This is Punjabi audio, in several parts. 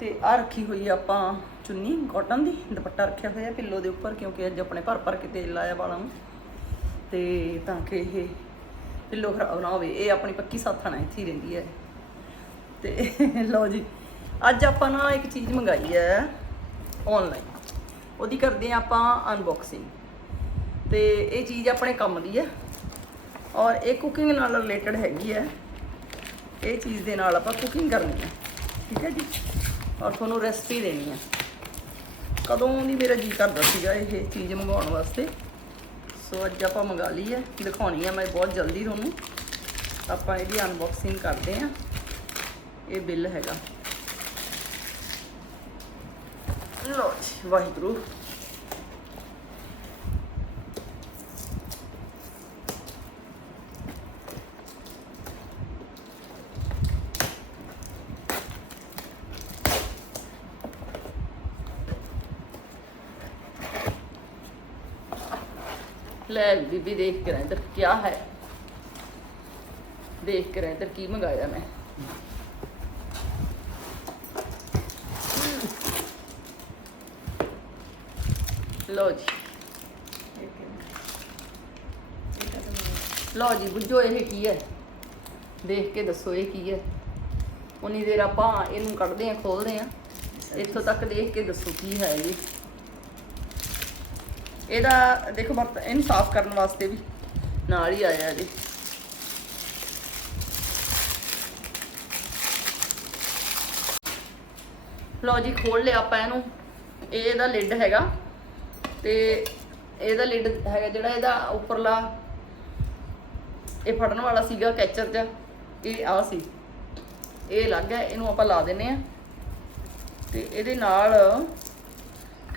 ਤੇ ਆ ਰੱਖੀ ਹੋਈ ਆਪਾਂ ਚੁੰਨੀ ਕਾਟਨ ਦੀ, ਦੁਪੱਟਾ ਰੱਖਿਆ ਹੋਇਆ ਪਿੱਲੋ ਦੇ ਉੱਪਰ, ਕਿਉਂਕਿ ਅੱਜ ਆਪਣੇ ਭਰ ਭਰ ਕੇ ਤੇਲ ਲਾਇਆ ਵਾਲਾਂ ਨੂੰ। ਤੇ ਤਾਂ ਕਿ ਇਹ ਪਿੱਲੋ ਖਰਾਬ ਨਾ ਹੋਵੇ। ਇਹ ਆਪਣੀ ਪੱਕੀ ਸਾਥਣ ਹੈ ਇੱਥੇ ਹੀ ਰਹਿੰਦੀ ਹੈ। ਤੇ ਲਓ ਜੀ, ਅੱਜ ਆਪਾਂ ਨਾ ਇੱਕ ਚੀਜ਼ ਮੰਗਾਈ ਹੈ ਆਨਲਾਈਨ ਉਹਦੀ ਕਰਦੇ ਆ ਆਪਾਂ ਅਨਬਾਕਸਿੰਗ ਤੇ ਇਹ ਚੀਜ਼ ਆਪਣੇ ਕੰਮ ਦੀ ਹੈ। ਔਰ ਇਹ ਕੁਕਿੰਗ ਨਾਲ ਰਿਲੇਟਡ ਹੈਗੀ ਹੈ। ਇਹ ਚੀਜ਼ ਦੇ ਨਾਲ ਆਪਾਂ ਕੁਕਿੰਗ ਕਰਨੀ ਹੈ। ਠੀਕ ਹੈ ਜੀ? ਔਰ ਤੁਹਾਨੂੰ ਰੈਸਪੀ ਦੇਣੀ ਆ। ਕਦੋਂ ਦੀ ਮੇਰਾ ਜੀ ਕਰਦਾ ਸੀਗਾ ਇਹ ਚੀਜ਼ ਮੰਗਵਾਉਣ ਵਾਸਤੇ? ਸੋ ਅੱਜ ਆਪਾਂ ਮੰਗਾ ਲਈ ਹੈ ਦਿਖਾਉਣੀ ਆ ਮੈਂ ਬਹੁਤ ਜਲਦੀ ਤੁਹਾਨੂੰ। ਆਪਾਂ ਇਹਦੀ ਅਨਬਾਕਸਿੰਗ ਕਰਦੇ ਹਾਂ ਇਹ ਬਿੱਲ ਹੈਗਾ। ਲੋ ਜੀ, ਵਾਹਿਗੁਰੂ। ਲੈ ਬੀਬੀ ਦੇਖ ਕੇ ਇੱਧਰ ਕੀ ਹੈ? ਦੇਖ ਕੇ ਇੱਧਰ ਕੀ ਮੰਗਾਇਆ ਮੈਂ? ਲੋ ਜੀ। ਲੋ ਜੀ, ਬੁੱਝੋ, ਇਹ ਕੀ ਹੈ? ਦੇਖ ਕੇ ਦੱਸੋ, ਇਹ ਕੀ ਹੈ? ਉਨੀ ਦੇਰ ਆਪਾਂ ਇਹਨੂੰ ਕੱਢਦੇ ਆਂ ਖੋਲਦੇ ਆਂ ਇੱਥੋਂ ਤੱਕ ਦੇਖ ਕੇ ਦੱਸੋ, ਕੀ ਹੈ ਜੀ ਇਹਦਾ ਦੇਖੋ ਬਰਤ ਇਹਨੂੰ ਸਾਫ਼ ਕਰਨ ਵਾਸਤੇ ਵੀ। ਨਾਲ ਹੀ ਆਇਆ ਜੀ ਲਓ ਜੀ ਖੋਲ ਲਿਆ ਆਪਾਂ ਇਹਨੂੰ। ਇਹ ਇਹਦਾ ਲਿਡ ਹੈਗਾ। ਤੇ ਇਹਦਾ ਲਿਡ ਹੈਗਾ ਜਿਹੜਾ ਇਹਦਾ ਉੱਪਰਲਾ। ਇਹ ਫੜਨ ਵਾਲਾ ਸੀਗਾ ਕੈਚਰ ਜਿਹਾ। ਇਹ ਆ ਸੀ। ਇਹ ਲੱਗ ਹੈ, ਇਹਨੂੰ ਆਪਾਂ ਲਾ ਦਿੰਨੇ ਆ ਤੇ ਇਹਦੇ ਨਾਲ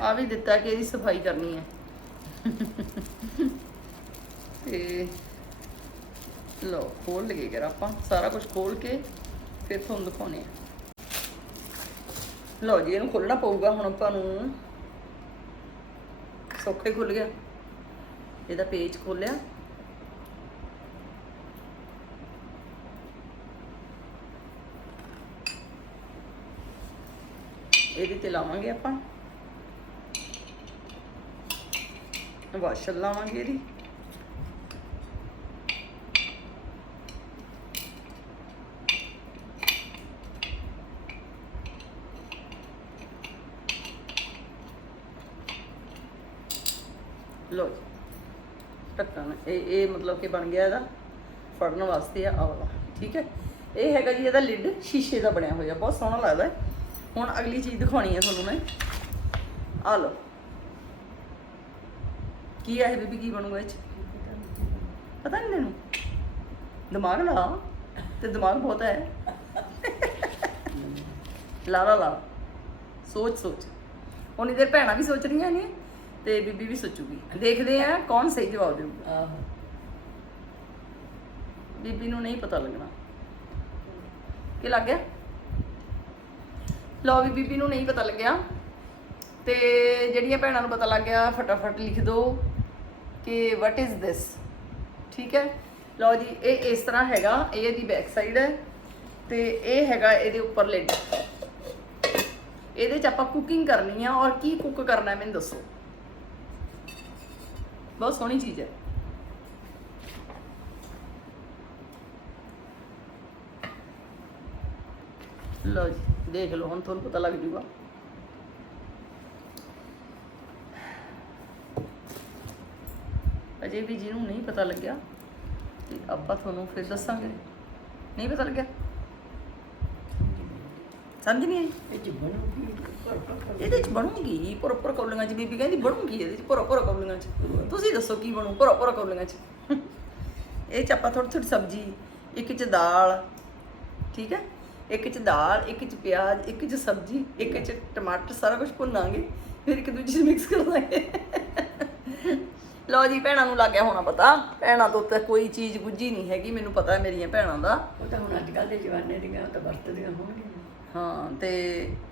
ਆ ਵੀ ਦਿੱਤਾ ਕਿ ਇਹਦੀ ਸਫ਼ਾਈ ਕਰਨੀ ਹੈ। ਤੇ ਲੋ ਖੋਲ ਲਈਏ ਕਰ ਆਪਾਂ। ਸਾਰਾ ਕੁਝ ਖੋਲ ਕੇ ਫਿਰ ਤੁਹਾਨੂੰ ਦਿਖਾਉਣੇ ਆ ਲੋ ਜੀ, ਇਹਨੂੰ ਖੋਲਣਾ ਪਊਗਾ, ਹੁਣ ਆਪਾਂ ਨੂੰ ਸੌਖੇ ਖੁੱਲ ਗਿਆ। ਇਹਦਾ ਪੇਜ ਖੋਲਿਆ ਇਹਦੇ ਤੇ ਲਾਵਾਂਗੇ ਆਪਾਂ। ਵਾਸ਼ਰ ਲਾਵਾਂਗੇ ਇਹਦੀ। ਲੋ ਢੱਕਣ ਇਹ ਇਹ ਮਤਲਬ ਕਿ ਬਣ ਗਿਆ ਇਹਦਾ, ਫੜਨ ਵਾਸਤੇ ਆ ਆਹ ਠੀਕ ਹੈ? ਇਹ ਹੈਗਾ ਜੀ ਇਹਦਾ ਲਿਡ, ਸ਼ੀਸ਼ੇ ਦਾ ਬਣਿਆ ਹੋਇਆ, ਬਹੁਤ ਸੋਹਣਾ ਲੱਗਦਾ ਹੁਣ ਅਗਲੀ ਚੀਜ਼ ਦਿਖਾਉਣੀ ਹੈ ਤੁਹਾਨੂੰ ਮੈਂ। ਆ ਲਓ। ਕੀ ਹੈ ਇਹ ਬੀਬੀ ਕੀ ਬਣੂਗਾ ਇਹ ਚ? ਪਤਾ ਨਹੀਂ ਤੈਨੂੰ ਦਿਮਾਗ ਲਾ ਤੇ ਦਿਮਾਗ ਬਹੁਤ ਹੈ। ਲਾ ਲਾ ਲਾ। ਸੋਚ ਸੋਚ। ਉਨੀ ਦੇਰ ਭੈਣਾਂ ਵੀ ਸੋਚ ਰਹੀਆਂ ਨੇ ਤੇ ਬੀਬੀ ਵੀ ਸੋਚੂਗੀ। ਦੇਖਦੇ ਆ ਕੌਣ ਸਹੀ ਜਵਾਬ ਦੇਊਗਾ। ਆਹੋ। ਬੀਬੀ ਨੂੰ ਨਹੀਂ ਪਤਾ ਲੱਗਣਾ। ਕੀ ਲੱਗ ਗਿਆ? ਲਓ ਵੀ ਬੀਬੀ ਨੂੰ ਨਹੀਂ ਪਤਾ ਲੱਗਿਆ। ਤੇ ਜਿਹੜੀਆਂ ਭੈਣਾਂ ਨੂੰ ਪਤਾ ਲੱਗ ਗਿਆ ਫਟਾਫਟ ਲਿਖ ਦਿਓ ਕਿ ਵਾਟ ਇਜ਼ ਦਿਸ ਠੀਕ ਹੈ? ਲਓ ਜੀ, ਇਹ ਇਸ ਤਰ੍ਹਾਂ ਹੈਗਾ, ਇਹ ਇਹਦੀ ਬੈਕ ਸਾਈਡ ਹੈ ਤੇ ਇਹ ਹੈਗਾ ਇਹਦੇ ਉੱਪਰ ਲਿਡ ਇਹਦੇ ਚ ਆਪਾਂ ਕੁਕਿੰਗ ਕਰਨੀ ਆ ਔਰ ਕੀ ਕੁੱਕ ਕਰਨਾ ਮੈਨੂੰ ਦੱਸੋ। ਬਹੁਤ ਸੋਹਣੀ ਚੀਜ਼ ਹੈ। ਲਓ ਜੀ, ਦੇਖ ਲਓ, ਹੁਣ ਤੁਹਾਨੂੰ ਪਤਾ ਲੱਗ ਜੂਗਾ। ਅਜੇ ਵੀ ਜਿਹਨੂੰ ਨਹੀਂ ਪਤਾ ਲੱਗਿਆ ਤੇ ਆਪਾਂ ਤੁਹਾਨੂੰ ਫਿਰ ਦੱਸਾਂਗੇ। ਨਹੀਂ ਪਤਾ ਲੱਗਿਆ? ਸਮਝ ਨਹੀਂ ਆਈ? ਇਹ ਚ ਬਣੂਗੀ ਇਹਦੇ ਚ ਬਣੂਗੀ? ਪੁਰ ਪੁਰ ਕੌਲੀਆਂ ਚ ਬੀਬੀ ਕਹਿੰਦੀ ਬਣੂਗੀ ਇਹਦੇ ਚ ਪੁਰ ਪੁਰ ਕੌਲੀਆਂ ਚ। ਤੁਸੀਂ ਦੱਸੋ ਕੀ ਬਣੂ ਪੁਰ ਪੁਰ ਕੌਲੀਆਂ ਚ। ਇਹ ਚ ਆਪਾਂ ਥੋੜੀ ਥੋੜੀ ਸਬਜ਼ੀ ਇੱਕ ਚ ਦਾਲ ਠੀਕ ਹੈ? ਇੱਕ ਚ ਦਾਲ ਇੱਕ ਚ ਪਿਆਜ਼ ਇੱਕ ਚ ਸਬਜ਼ੀ ਇੱਕ ਚ ਟਮਾਟਰ ਸਾਰਾ ਕੁਝ ਭੁੰਨਾਂਗੇ ਫਿਰ ਇੱਕ ਦੂਜੇ ਚ ਮਿਕਸ ਕਰ ਦਾਂਗੇ ਲਓ ਜੀ ਭੈਣਾਂ ਨੂੰ ਲੱਗ ਗਿਆ ਹੋਣਾ ਪਤਾ। ਭੈਣਾਂ ਤੋਂ ਤਾਂ ਕੋਈ ਚੀਜ਼ ਗੁੱਝੀ ਨਹੀਂ ਹੈਗੀ ਮੈਨੂੰ ਪਤਾ ਹੈ ਮੇਰੀਆਂ ਭੈਣਾਂ ਦਾ। ਉਹ ਤਾਂ ਹੁਣ ਅੱਜ ਕੱਲ੍ਹ ਦੇ ਜਵਾਨੇ ਦੀਆਂ ਤਾਂ ਵਰਤਦੀਆਂ ਹੋਣਗੀਆਂ। ਹਾਂ ਤੇ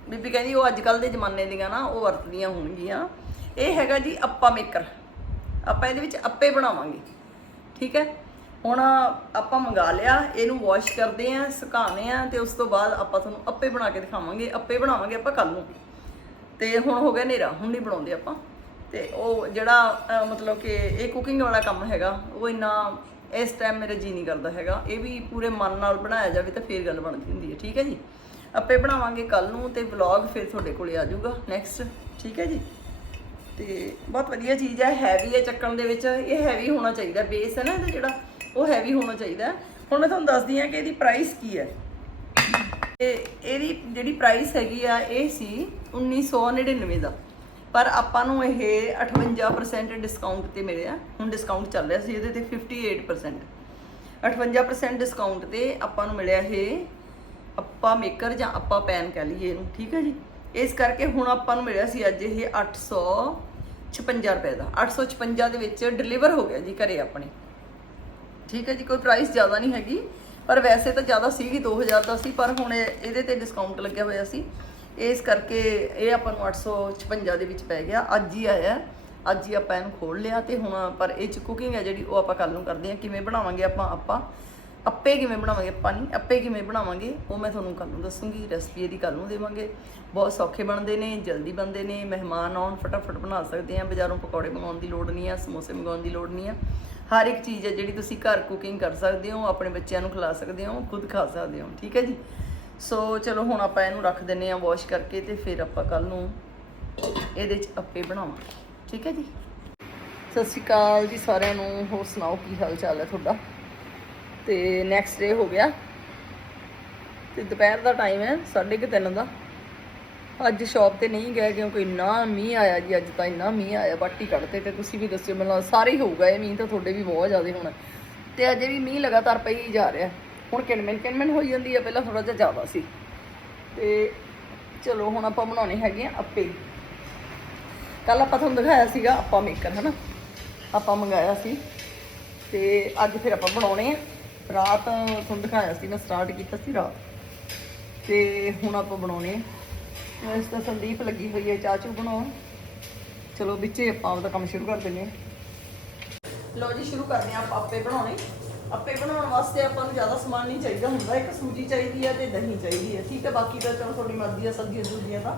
ਬੀਬੀ ਕਹਿੰਦੀ ਉਹ ਅੱਜ ਕੱਲ ਦੇ ਜ਼ਮਾਨੇ ਦੀਆਂ ਨਾ ਉਹ ਵਰਤਦੀਆਂ ਹੋਣਗੀਆਂ। ਇਹ ਹੈਗਾ ਜੀ ਅੱਪਾ ਮੇਕਰ। ਆਪਾਂ ਇਹਦੇ ਵਿੱਚ ਅੱਪੇ ਬਣਾਵਾਂਗੇ। ਠੀਕ ਹੈ? ਹੁਣ ਆਪਾਂ ਮੰਗਾ ਲਿਆ ਇਹਨੂੰ ਵਾਸ਼ ਕਰਦੇ ਆਂ ਸੁਕਾਉਂਦੇ ਆਂ ਤੇ ਉਸ ਤੋਂ ਬਾਅਦ ਆਪਾਂ ਤੁਹਾਨੂੰ ਅੱਪੇ ਬਣਾ ਕੇ ਦਿਖਾਵਾਂਗੇ। ਅੱਪੇ ਬਣਾਵਾਂਗੇ ਆਪਾਂ ਕੱਲ ਨੂੰ ਤੇ ਹੁਣ ਹੋ ਗਿਆ ਹਨੇਰਾ ਹੁਣ ਨਹੀਂ ਬਣਾਉਂਦੇ ਆਪਾਂ। ਤੇ ਉਹ ਜਿਹੜਾ ਮਤਲਬ ਕਿ ਇਹ ਕੁਕਿੰਗ ਵਾਲਾ ਕੰਮ ਹੈਗਾ, ਉਹ ਇੰਨਾ ਇਸ ਟਾਈਮ ਮੇਰੇ ਜੀ ਨਹੀਂ ਕਰਦਾ ਹੈਗਾ। ਇਹ ਵੀ ਪੂਰੇ ਮਨ ਨਾਲ ਬਣਾਇਆ ਜਾਵੇ ਤਾਂ ਫੇਰ ਗੱਲ ਬਣਦੀ ਹੁੰਦੀ ਹੈ, ਠੀਕ ਹੈ ਜੀ? ਆਪੇ ਬਣਾਵਾਂਗੇ ਕੱਲ ਨੂੰ ਤੇ ਵਲੌਗ ਫਿਰ ਤੁਹਾਡੇ ਕੋਲੇ ਆ ਜਾਊਗਾ ਨੈਕਸਟ ਠੀਕ ਹੈ ਜੀ? ਤੇ ਬਹੁਤ ਵਧੀਆ ਚੀਜ਼ ਹੈ ਹੈਵੀ ਹੈ ਚੱਕਣ ਦੇ ਵਿੱਚ। ਇਹ ਹੈਵੀ ਹੋਣਾ ਚਾਹੀਦਾ ਬੇਸ ਹੈ ਨਾ ਇਹਦਾ ਜਿਹੜਾ, ਉਹ ਹੈਵੀ ਹੋਣਾ ਚਾਹੀਦਾ। ਹੁਣ ਮੈਂ ਤੁਹਾਨੂੰ ਦੱਸਦੀ ਹਾਂ ਕਿ ਇਹਦੀ ਪ੍ਰਾਈਸ ਕੀ ਹੈ। ਤੇ ਇਹਦੀ ਜਿਹੜੀ ਪ੍ਰਾਈਸ ਹੈਗੀ ਆ, ਇਹ ਸੀ 1999 ਦਾ। ਪਰ ਆਪਾਂ ਨੂੰ ਇਹ 58% ਡਿਸਕਾਊਂਟ ਤੇ ਮਿਲਿਆ। ਹੁਣ ਡਿਸਕਾਊਂਟ ਚੱਲ ਰਿਹਾ ਸੀ, ਇਹਦੇ ਤੇ 58% 58% ਡਿਸਕਾਊਂਟ ਤੇ ਆਪਾਂ ਨੂੰ ਮਿਲਿਆ ਇਹ ਅੱਪਾ ਮੇਕਰ ਜਾਂ ਅੱਪਾ ਪੈਨ ਕਹਿ ਲਈਏ ਇਹਨੂੰ, ਠੀਕ ਹੈ ਜੀ? ਇਸ ਕਰਕੇ ਹੁਣ ਆਪਾਂ ਨੂੰ ਮਿਲਿਆ ਸੀ ਅੱਜ ਇਹ 856 ਰੁਪਏ ਦਾ। 856 ਦੇ ਵਿੱਚ ਡਿਲੀਵਰ ਹੋ ਗਿਆ ਜੀ ਘਰੇ ਆਪਣੇ। ਠੀਕ ਹੈ ਜੀ, ਕੋਈ ਪ੍ਰਾਈਸ ਜ਼ਿਆਦਾ ਨਹੀਂ ਹੈਗੀ। ਪਰ ਵੈਸੇ ਤਾਂ ਜ਼ਿਆਦਾ ਸੀਗੀ 2000 ਦਾ ਸੀ, ਪਰ ਹੁਣ ਇਹਦੇ ਤੇ ਡਿਸਕਾਊਂਟ ਲੱਗਿਆ ਹੋਇਆ ਸੀ। ਇਸ ਕਰਕੇ ਇਹ ਆਪਾਂ ਨੂੰ 856 ਦੇ ਵਿੱਚ ਪੈ ਗਿਆ। ਅੱਜ ਹੀ ਆਇਆ। ਅੱਜ ਹੀ ਆਪਾਂ ਇਹਨੂੰ ਖੋਲ ਲਿਆ ਤੇ ਹੁਣ ਪਰ ਇਹ ਚ ਕੁਕਿੰਗ ਹੈ ਜਿਹੜੀ ਉਹ ਆਪਾਂ ਕੱਲ ਨੂੰ ਕਰਦੇ ਹਾਂ। ਕਿਵੇਂ ਬਣਾਵਾਂਗੇ ਆਪਾਂ? ਆਪਾਂ ਅੱਪੇ ਕਿਵੇਂ ਬਣਾਵਾਂਗੇ? ਆਪਾਂ ਨਹੀਂ ਅੱਪੇ ਕਿਵੇਂ ਬਣਾਵਾਂਗੇ? ਉਹ ਮੈਂ ਤੁਹਾਨੂੰ ਕੱਲ ਨੂੰ ਦੱਸੂਗੀ। ਰੈਸਪੀ ਇਹਦੀ ਕੱਲ ਨੂੰ ਦੇਵਾਂਗੇ। ਬਹੁਤ ਸੌਖੇ ਬਣਦੇ ਨੇ, ਜਲਦੀ ਬਣਦੇ ਨੇ। ਮਹਿਮਾਨ ਆਉਣ, ਫਟਾਫਟ ਬਣਾ ਸਕਦੇ ਆ ਬਾਜ਼ਾਰੋਂ ਪਕੌੜੇ ਮੰਗਾਉਣ ਦੀ ਲੋੜ ਨਹੀਂ ਆ, ਸਮੋਸੇ ਮੰਗਾਉਣ ਦੀ ਲੋੜ ਨਹੀਂ ਆ। ਹਰ ਇੱਕ ਚੀਜ਼ ਹੈ ਜਿਹੜੀ ਤੁਸੀਂ ਘਰ ਕੁਕਿੰਗ ਕਰ ਸਕਦੇ ਹੋ, ਆਪਣੇ ਬੱਚਿਆਂ ਨੂੰ ਖਿਲਾ ਸਕਦੇ ਹੋ, ਖੁਦ ਖਾ ਸਕਦੇ ਹੋ। ਠੀਕ ਹੈ ਜੀ? ਸੋ ਚਲੋ ਹੁਣ ਆਪਾਂ ਇਹਨੂੰ ਰੱਖ ਦਿੰਨੇ ਆ ਵਾਸ਼ ਕਰਕੇ ਤੇ ਫਿਰ ਆਪਾਂ ਕੱਲ ਨੂੰ ਇਹਦੇ ਚ ਅੱਪੇ ਬਣਾਵਾਂਗੇ। ਠੀਕ ਹੈ ਜੀ? ਸਤਿ ਸ਼੍ਰੀ ਅਕਾਲ ਜੀ ਸਾਰਿਆਂ ਨੂੰ। ਹੋਰ ਸੁਣਾਓ, ਕੀ ਹਾਲ ਚਾਲ ਹੈ ਤੁਹਾਡਾ? ਤੇ ਨੈਕਸਟ ਡੇ ਹੋ ਗਿਆ। ਤੇ ਦੁਪਹਿਰ ਦਾ ਟਾਈਮ ਹੈ 3:30 ਦਾ। ਅੱਜ ਸ਼ਾਪ ਤੇ ਨਹੀਂ ਗਏ ਕਿਉਂਕਿ ਇੰਨਾ ਮੀਂਹ ਆਇਆ ਜੀ, ਅੱਜ ਤਾਂ ਇੰਨਾ ਮੀਂਹ ਆਇਆ, ਬਾਟੀ ਕੱਢਤੇ ਤੇ ਤੁਸੀਂ ਵੀ ਦੱਸਿਓ, ਮੈਨੂੰ ਸਾਰੇ ਹੀ ਹੋਊਗਾ ਇਹ ਮੀਂਹ ਤਾਂ ਤੁਹਾਡੇ ਵੀ ਬਹੁਤ ਜ਼ਿਆਦਾ ਹੋਣਾ। ਤੇ ਅਜੇ ਵੀ ਮੀਂਹ ਲਗਾਤਾਰ ਪਈ ਜਾ ਰਿਹਾ। ਹੁਣ ਕਿਣਮਿਣ ਕਿਣਮਿਣ ਹੋਈ ਜਾਂਦੀ ਹੈ ਪਹਿਲਾਂ ਥੋੜਾ ਜਿਹਾ ਜ਼ਿਆਦਾ ਸੀ। ਤੇ ਚਲੋ, ਹੁਣ ਆਪਾਂ ਬਣਾਉਣੇ ਹੈਗੇ ਆ ਅੱਪੇ ਕੱਲ ਆਪਾਂ ਤੁਹਾਨੂੰ ਦਿਖਾਇਆ ਸੀਗਾ ਆਪਾਂ ਮੇਕਰ ਹਨਾ? ਆਪਾਂ ਮੰਗਾਇਆ ਸੀ। ਤੇ ਅੱਜ ਫਿਰ ਆਪਾਂ ਬਣਾਉਣੇ ਆ। ਰਾਤ ਤੁਹਾਨੂੰ ਦਿਖਾਇਆ ਸੀ, ਮੈਂ ਸਟਾਰਟ ਕੀਤਾ ਸੀ ਰਾਤ। ਤੇ ਹੁਣ ਆਪਾਂ ਬਣਾਉਣੇ ਆ। ਇਸ ਤਾਂ ਸੰਦੀਪ ਲੱਗੀ ਹੋਈ ਹੈ ਚਾਚੂ ਬਣਾਉਣ। ਚਲੋ, ਵਿੱਚੇ ਆਪਾਂ ਆਪਦਾ ਕੰਮ ਸ਼ੁਰੂ ਕਰ ਦਿੰਦੇ ਹਾਂ ਲਓ ਜੀ, ਸ਼ੁਰੂ ਕਰਦੇ ਹਾਂ ਆਪਾਂ ਆਪੇ ਬਣਾਉਣੇ। ਆਪੇ ਬਣਾਉਣ ਵਾਸਤੇ ਆਪਾਂ ਨੂੰ ਜ਼ਿਆਦਾ ਸਮਾਨ ਨਹੀਂ ਚਾਹੀਦਾ ਹੁੰਦਾ, ਇੱਕ ਸੂਜੀ ਚਾਹੀਦੀ ਹੈ ਤੇ ਦਹੀਂ ਚਾਹੀਦੀ ਹੈ ਠੀਕ ਹੈ ਬਾਕੀ ਤਾਂ ਚਲੋ ਤੁਹਾਡੀ ਮਰਜ਼ੀ ਆ ਸਬਜ਼ੀਆਂ ਸੁਬਜ਼ੀਆਂ ਦਾ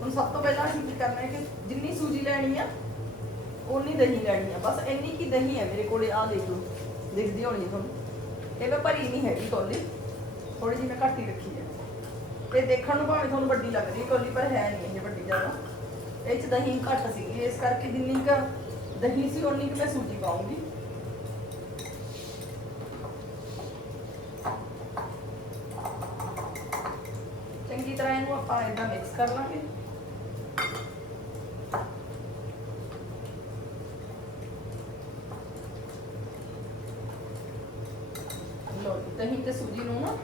ਹੁਣ ਸਭ ਤੋਂ ਪਹਿਲਾਂ ਅਸੀਂ ਕੀ ਕਰਨਾ ਹੈ ਕਿ ਜਿੰਨੀ ਸੂਜੀ ਲੈਣੀ ਆ ਉਨੀ ਦਹੀਂ ਲੈਣੀ ਆ। ਬਸ ਇੰਨੀ ਕੀ ਦਹੀਂ ਹੈ ਮੇਰੇ ਕੋਲੇ ਆ ਦੇਖ ਲਓ, ਦਿਖਦੀ ਹੋਣੀ ਤੁਹਾਨੂੰ। ਇਹ ਮੈਂ ਭਰੀ ਨਹੀਂ ਹੈਗੀ ਕੋਲੀ ਥੋੜੀ ਜਿਹੀ ਮੈਂ ਘੱਟ ਹੀ ਰੱਖੀ ਹੈ ਤੇ ਦੇਖਣ ਨੂੰ ਭਾਵੇਂ ਤੁਹਾਨੂੰ ਵੱਡੀ ਲੱਗਦੀ ਕੋਲੀ, ਪਰ ਹੈ ਨਹੀਂ ਇਹ ਵੱਡੀ ਜ਼ਿਆਦਾ। ਇਹ ਚ ਦਹੀਂ ਘੱਟ ਸੀ ਇਸ ਕਰਕੇ ਜਿੰਨੀ ਕੁ ਦਹੀਂ ਸੀ ਉਨੀ ਕੁ ਮੈਂ ਸੂਜੀ ਪਾਉਂਗੀ ਚੰਗੀ ਤਰ੍ਹਾਂ ਇਹਨੂੰ ਆਪਾਂ ਇਦਾਂ ਮਿਕਸ ਕਰ ਲਾਂਗੇ। ਲੋ ਦਹੀਂ ਤੇ ਸੂਜੀ ਨੂੰ ਨਾ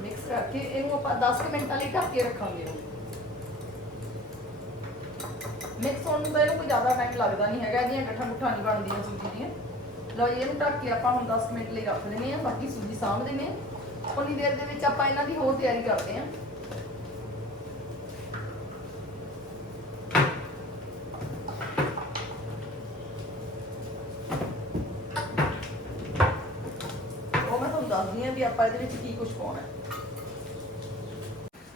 ਮਿਕਸ ਕਰਕੇ ਇਹਨੂੰ ਆਪਾਂ 10 ਮਿੰਟਾਂ ਲਈ ਢੱਕ ਕੇ ਰੱਖਾਂਗੇ ਮਿਕਸ ਹੋਣ ਨੂੰ ਤਾਂ ਇਹਨੂੰ ਕੋਈ ਜ਼ਿਆਦਾ ਟਾਈਮ ਲੱਗਦਾ ਨਹੀਂ ਹੈਗਾ, ਇਹਦੀਆਂ ਗੱਠਾਂ ਗੁੱਠਾਂ ਨਹੀਂ ਬਣਦੀਆਂ ਸੂਜੀ ਦੀਆਂ। ਲਓ ਇਹਨੂੰ ਢੱਕ ਕੇ ਆਪਾਂ ਹੁਣ 10 ਮਿੰਟ ਲਈ ਰੱਖ ਦਿੰਦੇ ਆ ਬਾਕੀ ਸੂਜੀ ਸਾਂਭ ਦਿੰਦੇ ਆ ਉਨੀ ਦੇਰ ਦੇ ਵਿੱਚ ਆਪਾਂ ਇਹਨਾਂ ਦੀ ਹੋਰ ਤਿਆਰੀ ਕਰਦੇ ਆ ਉਹ ਮੈਂ ਤੁਹਾਨੂੰ ਦੱਸਦੀ ਆ ਵੀ ਆਪਾਂ ਇਹਦੇ ਵਿੱਚ ਕੀ ਕੁਝ ਪਾਉਣਾ ਹੈ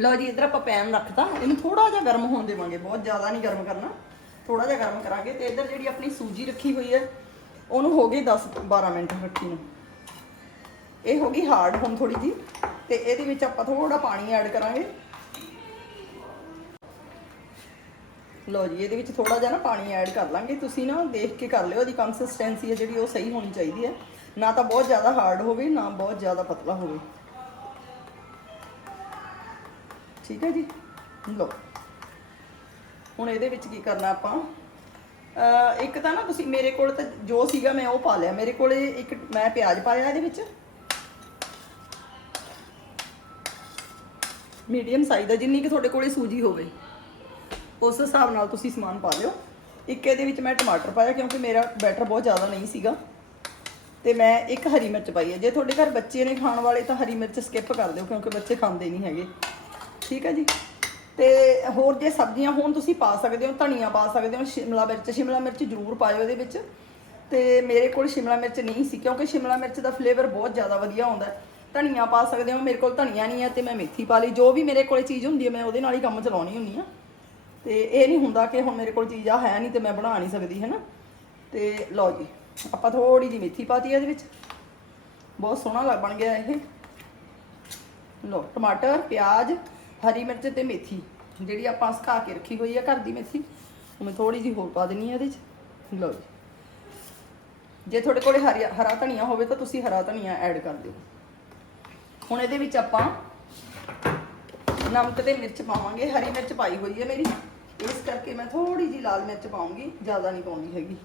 ਲਓ ਜੀ, ਇਧਰ ਆਪਾਂ ਪੈਨ ਰੱਖਤਾ। ਇਹਨੂੰ ਥੋੜਾ ਜਿਹਾ ਗਰਮ ਹੋਣ ਦੇਵਾਂਗੇ, ਬਹੁਤ ਜ਼ਿਆਦਾ ਨਹੀਂ ਗਰਮ ਕਰਨਾ। ਥੋੜਾ ਜਿਹਾ ਗਰਮ ਕਰਾਂਗੇ ਤੇ ਇਧਰ ਜਿਹੜੀ ਆਪਣੀ ਸੂਜੀ ਰੱਖੀ ਹੋਈ ਹੈ, ਉਹਨੂੰ ਹੋ ਗਈ 10 12 ਮਿੰਟ ਰੱਖੀ ਨੂੰ। ਇਹ ਹੋ ਗਈ ਹਾਰਡ ਹੁਣ ਥੋੜੀ ਜੀ ਤੇ ਇਹਦੇ ਵਿੱਚ ਆਪਾਂ ਥੋੜਾ ਪਾਣੀ ਐਡ ਕਰਾਂਗੇ। ਲਓ ਜੀ, ਇਹਦੇ ਵਿੱਚ ਥੋੜਾ ਜਿਹਾ ਨਾ ਪਾਣੀ ਐਡ ਕਰ ਲਾਂਗੇ। ਤੁਸੀਂ ਨਾ ਦੇਖ ਕੇ ਕਰ ਲਿਓ, ਇਹਦੀ ਕੰਸਿਸਟੈਂਸੀ ਹੈ ਜਿਹੜੀ ਉਹ ਸਹੀ ਹੋਣੀ ਚਾਹੀਦੀ ਹੈ। ਨਾ ਤਾਂ ਬਹੁਤ ਜ਼ਿਆਦਾ ਹਾਰਡ ਹੋਵੇ, ਨਾ ਬਹੁਤ ਜ਼ਿਆਦਾ ਪਤਲਾ ਹੋਵੇ। ਠੀਕ ਹੈ ਜੀ? ਲਓ। ਹੁਣ ਇਹਦੇ ਵਿੱਚ ਕੀ ਕਰਨਾ ਆਪਾਂ? ਇੱਕ ਤਾਂ ਨਾ ਤੁਸੀਂ ਮੇਰੇ ਕੋਲ ਤਾਂ ਜੋ ਸੀਗਾ ਮੈਂ ਉਹ ਪਾ ਲਿਆ। ਮੇਰੇ ਕੋਲੇ ਇੱਕ ਮੈਂ ਪਿਆਜ਼ ਪਾਇਆ ਇਹਦੇ ਵਿੱਚ। ਮੀਡੀਅਮ ਸਾਈਜ਼ ਦਾ, ਜਿੰਨੀ ਕਿ ਤੁਹਾਡੇ ਕੋਲੇ ਸੂਜੀ ਹੋਵੇ। ਉਸ ਹਿਸਾਬ ਨਾਲ ਤੁਸੀਂ ਸਮਾਨ ਪਾ ਲਿਓ। ਇੱਕ ਇਹਦੇ ਵਿੱਚ ਮੈਂ ਟਮਾਟਰ ਪਾਇਆ ਕਿਉਂਕਿ ਮੇਰਾ ਬੈਟਰ ਬਹੁਤ ਜ਼ਿਆਦਾ ਨਹੀਂ ਸੀਗਾ। ਤੇ ਮੈਂ ਇੱਕ ਹਰੀ ਮਿਰਚ ਪਾਈ ਹੈ। ਜੇ ਤੁਹਾਡੇ ਘਰ ਬੱਚੇ ਨੇ ਖਾਣ ਵਾਲੇ ਤਾਂ ਹਰੀ ਮਿਰਚ ਸਕਿਪ ਕਰ ਦਿਓ ਕਿਉਂਕਿ ਬੱਚੇ ਖਾਂਦੇ ਨਹੀਂ ਹੈਗੇ। ਠੀਕ ਹੈ ਜੀ। ਤੇ ਹੋਰ ਜੇ ਸਬਜ਼ੀਆਂ ਹੋਣ ਤੁਸੀਂ ਪਾ ਸਕਦੇ ਹੋ, ਧਨੀਆ ਪਾ ਸਕਦੇ ਹੋ, ਸ਼ਿਮਲਾ ਮਿਰਚ ਸ਼ਿਮਲਾ ਮਿਰਚ ਜ਼ਰੂਰ ਪਾਇਓ ਇਹਦੇ ਵਿੱਚ। ਤੇ ਮੇਰੇ ਕੋਲ ਸ਼ਿਮਲਾ ਮਿਰਚ ਨਹੀਂ ਸੀ, ਕਿਉਂਕਿ ਸ਼ਿਮਲਾ ਮਿਰਚ ਦਾ ਫਲੇਵਰ ਬਹੁਤ ਜ਼ਿਆਦਾ ਵਧੀਆ ਆਉਂਦਾ ਹੈ। ਧਨੀਆ ਪਾ ਸਕਦੇ ਹੋ, ਮੇਰੇ ਕੋਲ ਧਨੀਆ ਨਹੀਂ ਹੈ ਤੇ ਮੈਂ ਮੇਥੀ ਪਾ ਲਈ। ਜੋ ਵੀ ਮੇਰੇ ਕੋਲ ਚੀਜ਼ ਹੁੰਦੀ ਹੈ, ਮੈਂ ਉਹਦੇ ਨਾਲ ਹੀ ਕੰਮ ਚਲਾਉਣੀ ਹੁੰਦੀ ਆ ਤੇ ਇਹ ਨਹੀਂ ਹੁੰਦਾ ਕਿ ਹੁਣ ਮੇਰੇ ਕੋਲ ਚੀਜ਼ ਆ, ਹੈ ਨਹੀਂ ਤੇ ਮੈਂ ਬਣਾ ਨਹੀਂ ਸਕਦੀ, ਹੈ ਨਾ। ਤੇ ਲਓ ਜੀ, ਆਪਾਂ ਥੋੜੀ ਜਿਹੀ ਮੇਥੀ ਪਾਤੀ ਇਹਦੇ ਵਿੱਚ। ਬਹੁਤ ਸੋਹਣਾ ਲੱਗ ਬਣ ਗਿਆ ਇਹ। ਲਓ, ਟਮਾਟਰ, ਪਿਆਜ਼ ਹਰੀ ਮਿਰਚ ਤੇ ਮੇਥੀ, ਜਿਹੜੀ ਆਪਾਂ ਸੁਕਾ ਕੇ ਰੱਖੀ ਹੋਈ ਆ ਘਰ ਦੀ ਮੇਥੀ, ਉਹ ਮੈਂ ਥੋੜੀ ਜਿਹੀ ਹੋਰ ਪਾ ਦੇਣੀ ਆ ਇਹਦੇ 'ਚ। ਲਓ ਜੀ। ਜੇ ਤੁਹਾਡੇ ਕੋਲੇ ਹਰੀ, ਹਰਾ ਧਨੀਆ ਹੋਵੇ ਤਾਂ ਤੁਸੀਂ ਹਰਾ ਧਨੀਆ ਐਡ ਕਰ ਦਿਓ। ਹੁਣ ਇਹਦੇ ਵਿੱਚ ਆਪਾਂ ਨਮਕ ਤੇ ਮਿਰਚ ਪਾਵਾਂਗੇ। ਹਰੀ ਮਿਰਚ ਪਾਈ ਹੋਈ ਹੈ ਮੇਰੀ। ਇਸ ਕਰਕੇ ਮੈਂ ਥੋੜੀ ਜਿਹੀ ਲਾਲ ਮਿਰਚ ਪਾਉਂਗੀ, ਜ਼ਿਆਦਾ ਨਹੀਂ ਪਾਉਂਦੀ ਹੈਗੀ।